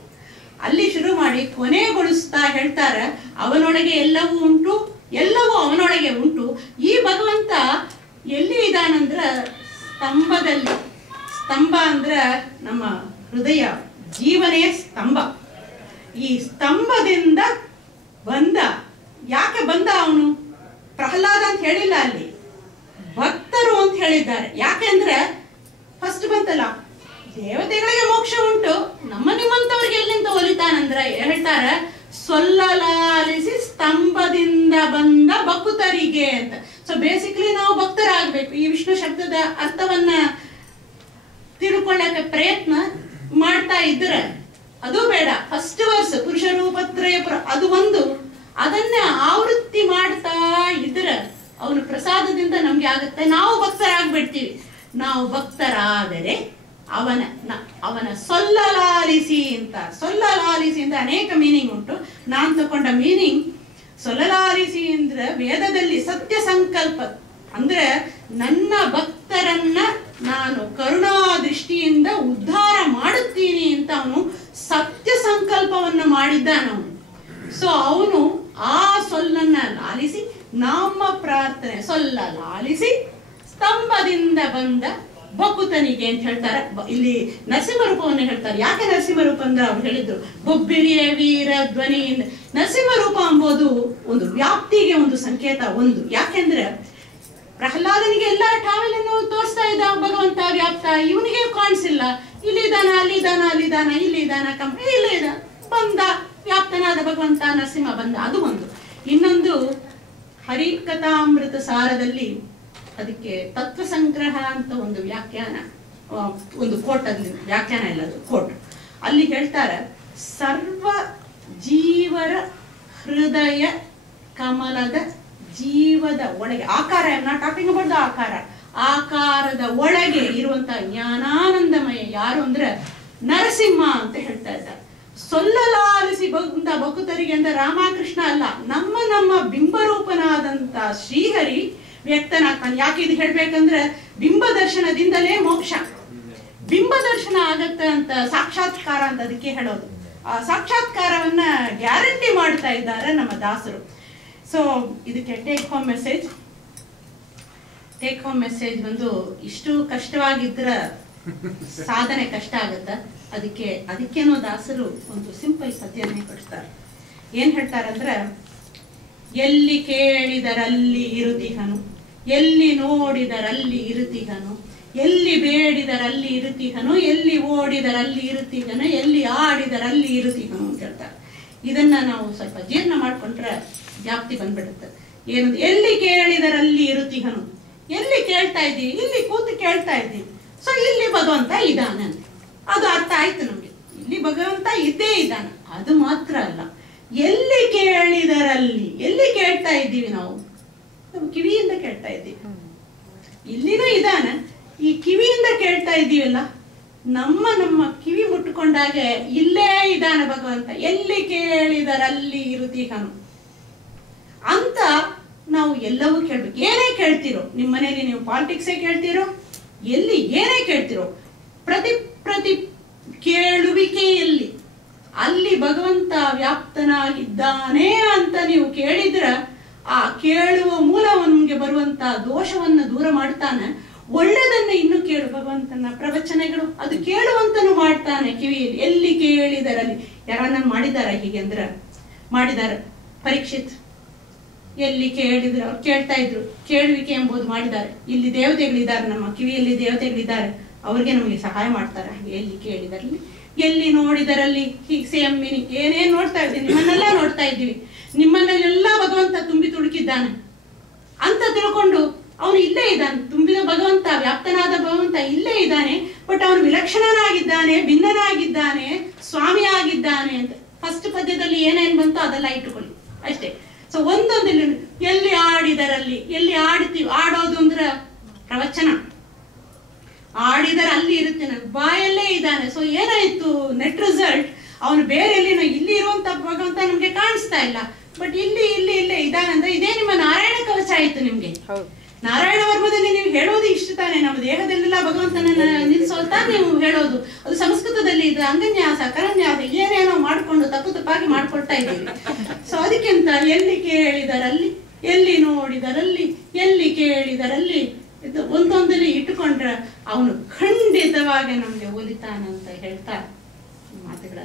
ಅಲ್ಲಿ ಶುರು ಮಾಡಿ ಕೊನೆಗೊಳಿಸ್ತಾ ಹೇಳ್ತಾರೆ, ಅವನೊಳಗೆ ಎಲ್ಲವೂ ಉಂಟು, ಎಲ್ಲವೂ ಅವನೊಳಗೆ ಉಂಟು. ಈ ಭಗವಂತ ಎಲ್ಲಿ ಇದಾನಂದ್ರ ಸ್ತಂಭದಲ್ಲಿ. ಸ್ತಂಭ ಅಂದ್ರ ನಮ್ಮ ಹೃದಯ, ಜೀವನೇ ಸ್ತಂಭ. ಈ ಸ್ತಂಭದಿಂದ ಬಂದ. ಯಾಕೆ ಬಂದ ಅವನು? ಪ್ರಹ್ಲಾದ ಅಂತ ಹೇಳಿಲ್ಲ, ಅಲ್ಲಿ ಭಕ್ತರು ಅಂತ ಹೇಳಿದ್ದಾರೆ. ಯಾಕೆಂದ್ರೆ ಫಸ್ಟ್ ಬಂತಲ್ಲ, ದೇವತೆಗಳಿಗೆ ಮೋಕ್ಷ ಉಂಟು, ನಮ್ಮ ನಿಮ್ಮಂತವ್ರಿಗೆ ಎಲ್ಲಿಂದ ಒಲಿತಾನಂದ್ರ ಹೇಳ್ತಾರ, ಸೊಲ್ಲಲಾಲಿಸಿ ಸ್ತಂಭದಿಂದ ಬಂದ ಭಕ್ತರಿಗೆ ಅಂತ. ಸೊ ಬೇಸಿಕಲಿ ನಾವು ಭಕ್ತರಾಗಬೇಕು. ಈ ವಿಷ್ಣು ಶಬ್ದದ ಅರ್ಥವನ್ನ ತಿಳ್ಕೊಳ್ಳಕ್ಕೆ ಪ್ರಯತ್ನ ಮಾಡ್ತಾ ಇದ್ರೆ ಅದು ಬೇಡ. ಫಸ್ಟ್ ವರ್ಸ್ ಪುರುಷ ರೂಪತ್ರಯ ಅದು ಒಂದು, ಅದನ್ನ ಆವೃತ್ತಿ ಮಾಡ್ತಾ ಇದ್ರೆ ಅವನ ಪ್ರಸಾದದಿಂದ ನಮ್ಗೆ ಆಗುತ್ತೆ. ನಾವು ಭಕ್ತರಾಗ್ಬಿಡ್ತೀವಿ. ನಾವು ಭಕ್ತರಾದರೆ ಅವನ ಸೊಲ್ಲಲಾಲಿಸಿ ಅಂತ. ಸೊಲ್ಲಲಾಲಿಸಿ ಅಂತ ಅನೇಕ ಮೀನಿಂಗ್ ಉಂಟು. ನಾನು ತಕೊಂಡ ಮೀನಿಂಗ್ ಸೊಲ್ಲಲಾಲಿಸಿ ಅಂದ್ರೆ ವೇದದಲ್ಲಿ ಸತ್ಯ ಸಂಕಲ್ಪ ಅಂದ್ರೆ ನನ್ನ ಭಕ್ತರನ್ನ ನಾನು ಕರುಣಾ ದೃಷ್ಟಿಯಿಂದ ಉದ್ಧಾರ ಮಾಡುತ್ತೀನಿ ಅಂತ ಅವನು ಸತ್ಯ ಸಂಕಲ್ಪವನ್ನು ಮಾಡಿದ್ದಾನವನು. ಸೊ ಅವನು ಆ ಸೊಲ್ಲನ್ನ ಲಾಲಿಸಿ ನಮ್ಮ ಪ್ರಾರ್ಥನೆ ಸೊಲ್ಲ ಲಾಲಿಸಿ ಸ್ತಂಭದಿಂದ ಬಂದ ಬಕುತನಿಗೆ ಅಂತ ಹೇಳ್ತಾರೆ. ಇಲ್ಲಿ ನರಸಿಂಹ ರೂಪವನ್ನು ಹೇಳ್ತಾರೆ. ಯಾಕೆ ನರಸಿಂಹ ರೂಪ ಅಂದ್ರೆ ಅವ್ರು ಹೇಳಿದ್ರು ಬೊಬ್ಬಿರಿಯ ವೀರ ಧ್ವನಿಯಿಂದ. ನರಸಿಂಹ ರೂಪ ಎಂಬುದು ಒಂದು ವ್ಯಾಪ್ತಿಗೆ ಒಂದು ಸಂಕೇತ. ಒಂದು ಯಾಕೆಂದ್ರೆ ಪ್ರಹ್ಲಾದನಿಗೆ ಎಲ್ಲ ಠಾವೆಲನ್ನು ತೋರಿಸ್ತಾ ಇದ್ದ ಭಗವಂತ ವ್ಯಾಪ್ತ, ಇವನಿಗೆ ಕಾಣಿಸಿಲ್ಲ. ಇಲ್ಲಿದಾನ ಅಲ್ಲಿದಾನ ಅಲ್ಲಿದಾನ ಇಲ್ಲಿದಾನ ಇಲ್ಲೇ ಇದ ಬಂದ ವ್ಯಾಪ್ತನಾದ ಭಗವಂತ ನರಸಿಂಹ ಬಂದ. ಅದು ಒಂದು. ಇನ್ನೊಂದು ಹರಿಕಥಾಮೃತ ಸಾರದಲ್ಲಿ ಅದಕ್ಕೆ ತತ್ವ ಸಂಗ್ರಹ ಅಂತ ಒಂದು ವ್ಯಾಖ್ಯಾನ, ಒಂದು ಕೋಟ್, ಅಲ್ಲಿ ವ್ಯಾಖ್ಯಾನ ಇಲ್ಲ, ಅದು ಕೋಟ್. ಅಲ್ಲಿ ಹೇಳ್ತಾರೆ, ಸರ್ವ ಜೀವರ ಹೃದಯ ಕಮಲದ ಜೀವದ ಒಳಗೆ ಆಕಾರ, I am not talking about the ಆಕಾರ, ಆಕಾರದ ಒಳಗೆ ಇರುವಂತ ಜ್ಞಾನಾನಂದಮಯ ಯಾರು ಅಂದ್ರೆ ನರಸಿಂಹ ಅಂತ ಹೇಳ್ತಾ ಇದ್ದಾರೆ. ಸೊಲ್ಲಲಾಲಿಸಿ ಬಂದ ಭಕ್ತರಿಗೆ ಅಂತ ರಾಮಕೃಷ್ಣ ಅಲ್ಲ, ನಮ್ಮ ಬಿಂಬರೂಪನಾದಂತ ಶ್ರೀಹರಿ ವ್ಯಕ್ತನಾಗ್ತಾನೆ. ಯಾಕೆ ಇದು ಹೇಳ್ಬೇಕಂದ್ರೆ ಬಿಂಬ ದರ್ಶನದಿಂದಲೇ ಮೋಕ್ಷ, ಬಿಂಬ ದರ್ಶನ ಆಗತ್ತೆ ಅಂತ, ಸಾಕ್ಷಾತ್ಕಾರ ಅಂತ ಅದಕ್ಕೆ ಹೇಳೋದು. ಆ ಸಾಕ್ಷಾತ್ಕಾರವನ್ನ ಗ್ಯಾರಂಟಿ ಮಾಡ್ತಾ ಇದ್ದಾರೆ ನಮ್ಮ ದಾಸರು. ಸೊ ಇದಕ್ಕೆ ಟೇಕ್ ಹೋಮ್ ಮೆಸೇಜ್ ಒಂದು ಇಷ್ಟು ಕಷ್ಟವಾಗಿದ್ರ ಸಾಧನೆ ಕಷ್ಟ ಆಗತ್ತ. ಅದಕ್ಕೇನೋ ದಾಸರು ಒಂದು ಸಿಂಪಲ್ ಪದ್ಯನೇ ಕೊಡ್ತಾರೆ. ಏನ್ ಹೇಳ್ತಾರಂದ್ರ, ಎಲ್ಲಿ ಕೇಳಿದರಲ್ಲಿ ಇರುತಿಹನು, ಎಲ್ಲಿ ನೋಡಿದರಲ್ಲಿ ಇರುತಿಹನು, ಎಲ್ಲಿ ಬೇಡಿದರಲ್ಲಿ ಇರುತಿಹನು, ಎಲ್ಲಿ ಓಡಿದರಲ್ಲಿ ಇರುತಿಹನು, ಎಲ್ಲಿ ಆಡಿದರಲ್ಲಿ ಇರುತಿಹನು ಅಂತ ಹೇಳ್ತಾರೆ. ಇದನ್ನ ನಾವು ಸ್ವಲ್ಪ ಜೀರ್ಣ ಮಾಡ್ಕೊಂಡ್ರೆ ವ್ಯಾಪ್ತಿ ಬಂದ್ಬಿಡುತ್ತೆ. ಏನು, ಎಲ್ಲಿ ಕೇಳಿದರಲ್ಲಿ ಇರುತಿಹನು, ಎಲ್ಲಿ ಕೇಳ್ತಾ ಇದ್ದೀವಿ, ಇಲ್ಲಿ ಕೂತು ಕೇಳ್ತಾ ಇದ್ದೀವಿ. ಸೊ ಇಲ್ಲಿ ಭಗವಂತ ಇದ್ದಾನೆ ಅಂತ ಅದು ಅರ್ಥ ಆಯ್ತು ನಮ್ಗೆ. ಇಲ್ಲಿ ಭಗವಂತ ಇದ್ದೇ ಇದ್ದಾನೆ. ಅದು ಮಾತ್ರ ಅಲ್ಲ, ಎಲ್ಲಿ ಕೇಳಿದರಲ್ಲಿ, ಎಲ್ಲಿ ಕೇಳ್ತಾ ಇದ್ದೀವಿ ನಾವು, ನಮ್ಮ ಕಿವಿಯಿಂದ ಕೇಳ್ತಾ ಇದ್ದೀವಿ. ಇಲ್ಲಿನೂ ಇದ್ದಾನೆ, ಈ ಕಿವಿಯಿಂದ ಕೇಳ್ತಾ ಇದ್ದೀವಲ್ಲ, ನಮ್ಮ ಕಿವಿ ಮುಟ್ಟುಕೊಂಡಾಗೆ ಇಲ್ಲೇ ಇದ್ದಾನೆ ಭಗವಂತ. ಎಲ್ಲಿ ಕೇಳಿದರಲ್ಲಿ ಇರುತ್ತೀಹನು ಅಂತ ನಾವು ಎಲ್ಲವೂ ಕೇಳ್ಬೇಕು. ಏನೇ ಕೇಳ್ತಿರೋ, ನಿಮ್ಮ ಮನೆಯಲ್ಲಿ ನೀವು ಪಾಲಿಟಿಕ್ಸೇ ಕೇಳ್ತಿರೋ, ಎಲ್ಲಿ ಏನೇ ಕೇಳ್ತಿರೋ, ಪ್ರತಿ ಕೇಳುವಿಕೆಯಲ್ಲಿ ಅಲ್ಲಿ ಭಗವಂತ ವ್ಯಾಪ್ತನಾಗಿದ್ದಾನೆ ಅಂತ ನೀವು ಕೇಳಿದ್ರ, ಆ ಕೇಳುವ ಮೂಲ ನಮ್ಗೆ ಬರುವಂತ ದೋಷವನ್ನ ದೂರ ಮಾಡ್ತಾನೆ. ಒಳ್ಳೆದನ್ನ ಇನ್ನು ಕೇಳು, ಭಗವಂತನ ಪ್ರವಚನಗಳು ಅದು ಕೇಳುವಂತನು ಮಾಡ್ತಾನೆ ಕಿವಿಯಲ್ಲಿ. ಎಲ್ಲಿ ಕೇಳಿದರಲ್ಲಿ, ಯಾರನ್ನ ಮಾಡಿದಾರ ಹೀಗೆ ಅಂದ್ರ ಮಾಡಿದಾರ. ಪರೀಕ್ಷಿತ್ ಎಲ್ಲಿ ಕೇಳಿದ್ರು, ಅವ್ರು ಕೇಳ್ತಾ ಇದ್ರು, ಕೇಳುವಿಕೆ ಎಂಬುದು ಮಾಡಿದ್ದಾರೆ. ಇಲ್ಲಿ ದೇವತೆಗಳಿದ್ದಾರೆ, ನಮ್ಮ ಕಿವಿಯಲ್ಲಿ ದೇವತೆಗಳಿದ್ದಾರೆ, ಅವ್ರಿಗೆ ನಮಗೆ ಸಹಾಯ ಮಾಡ್ತಾರೆ. ಎಲ್ಲಿ ಕೇಳಿದರಲ್ಲಿ, ಎಲ್ಲಿ ನೋಡಿದರಲ್ಲಿ, ಹೀಗೆ ಸೇಮ್ ಮೀನಿಂಗ್. ಏನೇನ್ ನೋಡ್ತಾ ಇದ್ದೀವಿ, ನಿಮ್ಮನ್ನೆಲ್ಲ ನೋಡ್ತಾ ಇದ್ದೀವಿ, ನಿಮ್ಮನ್ನೆಲ್ಲ ಭಗವಂತ ತುಂಬಿ ತುಳುಕಿದ್ದಾನೆ ಅಂತ ತಿಳ್ಕೊಂಡು ಅವನು ಇಲ್ಲೇ ಇದ್ದಾನೆ. ತುಂಬಿದ ಭಗವಂತ, ವ್ಯಾಪ್ತನಾದ ಭಗವಂತ ಇಲ್ಲೇ ಇದ್ದಾನೆ. ಬಟ್ ಅವನು ವಿಲಕ್ಷಣನಾಗಿದ್ದಾನೆ, ಭಿನ್ನನಾಗಿದ್ದಾನೆ, ಸ್ವಾಮಿ ಆಗಿದ್ದಾನೆ ಅಂತ ಫಸ್ಟ್ ಪದ್ಯದಲ್ಲಿ ಏನೇನ್ ಬಂತೋ ಅದೆಲ್ಲ ಇಟ್ಟುಕೊಳ್ಳಿ ಅಷ್ಟೇ. ಸೊ ಒಂದೊಂದು ಎಲ್ಲಿ ಆಡಿದರಲ್ಲಿ, ಎಲ್ಲಿ ಆಡ್ತೀವಿ, ಆಡೋದು ಅಂದ್ರ ಪ್ರವಚನ, ಆಡಿದರ ಅಲ್ಲಿ ಇರುತ್ತೆ, ಬಾಯಲ್ಲೇ ಇದ್ದಾನೆ. ಸೊ ಏನಾಯ್ತು ನೆಟ್ ರಿಸಲ್ಟ್, ಅವನು ಬೇರೆ ಎಲ್ಲಿನ, ಇಲ್ಲಿ ಇರುವಂತ ಭಗವಂತ ನಮ್ಗೆ ಕಾಣಿಸ್ತಾ ಇಲ್ಲ, ಬಟ್ ಇಲ್ಲೇ ಇದ್ದಾನೆ ಅಂದ್ರೆ ಇದೇ ನಿಮ್ಮ ನಾರಾಯಣ ಕವಚ ಆಯ್ತು ನಿಮ್ಗೆ. ನಾರಾಯಣ ವರ್ಮದಲ್ಲಿ ನೀವು ಹೇಳೋದು ಇಷ್ಟು ತಾನೆ, ನಮ್ಮ ದೇಹದಲ್ಲೆಲ್ಲ ಭಗವಂತನನ್ನ ನಿಲ್ಸೋಲ್ತಾ ನೀವು ಹೇಳೋದು. ಅದು ಸಂಸ್ಕೃತದಲ್ಲಿ ಇದು ಅಂಗನ್ಯಾಸ ಕರನ್ಯಾಸ ಏನೇನೋ ಮಾಡ್ಕೊಂಡು ತಪ್ಪಾಗಿ ಮಾಡ್ಕೊಳ್ತಾ ಇದ್ದೀವಿ. ಸೊ ಅದಕ್ಕಿಂತ ಎಲ್ಲಿ ಕೇಳಿದರಲ್ಲಿ, ಎಲ್ಲಿ ನೋಡಿದರಲ್ಲಿ, ಎಲ್ಲಿ ಕೇಳಿದರಲ್ಲಿ ಇದು ಒಂದೊಂದಲ್ಲಿ ಇಟ್ಟುಕೊಂಡ್ರೆ ಅವನು ಖಂಡಿತವಾಗಿ ನಮ್ಗೆ ಒಲಿತಾನಂತ ಹೇಳ್ತಾ ಮಾತುಗಳ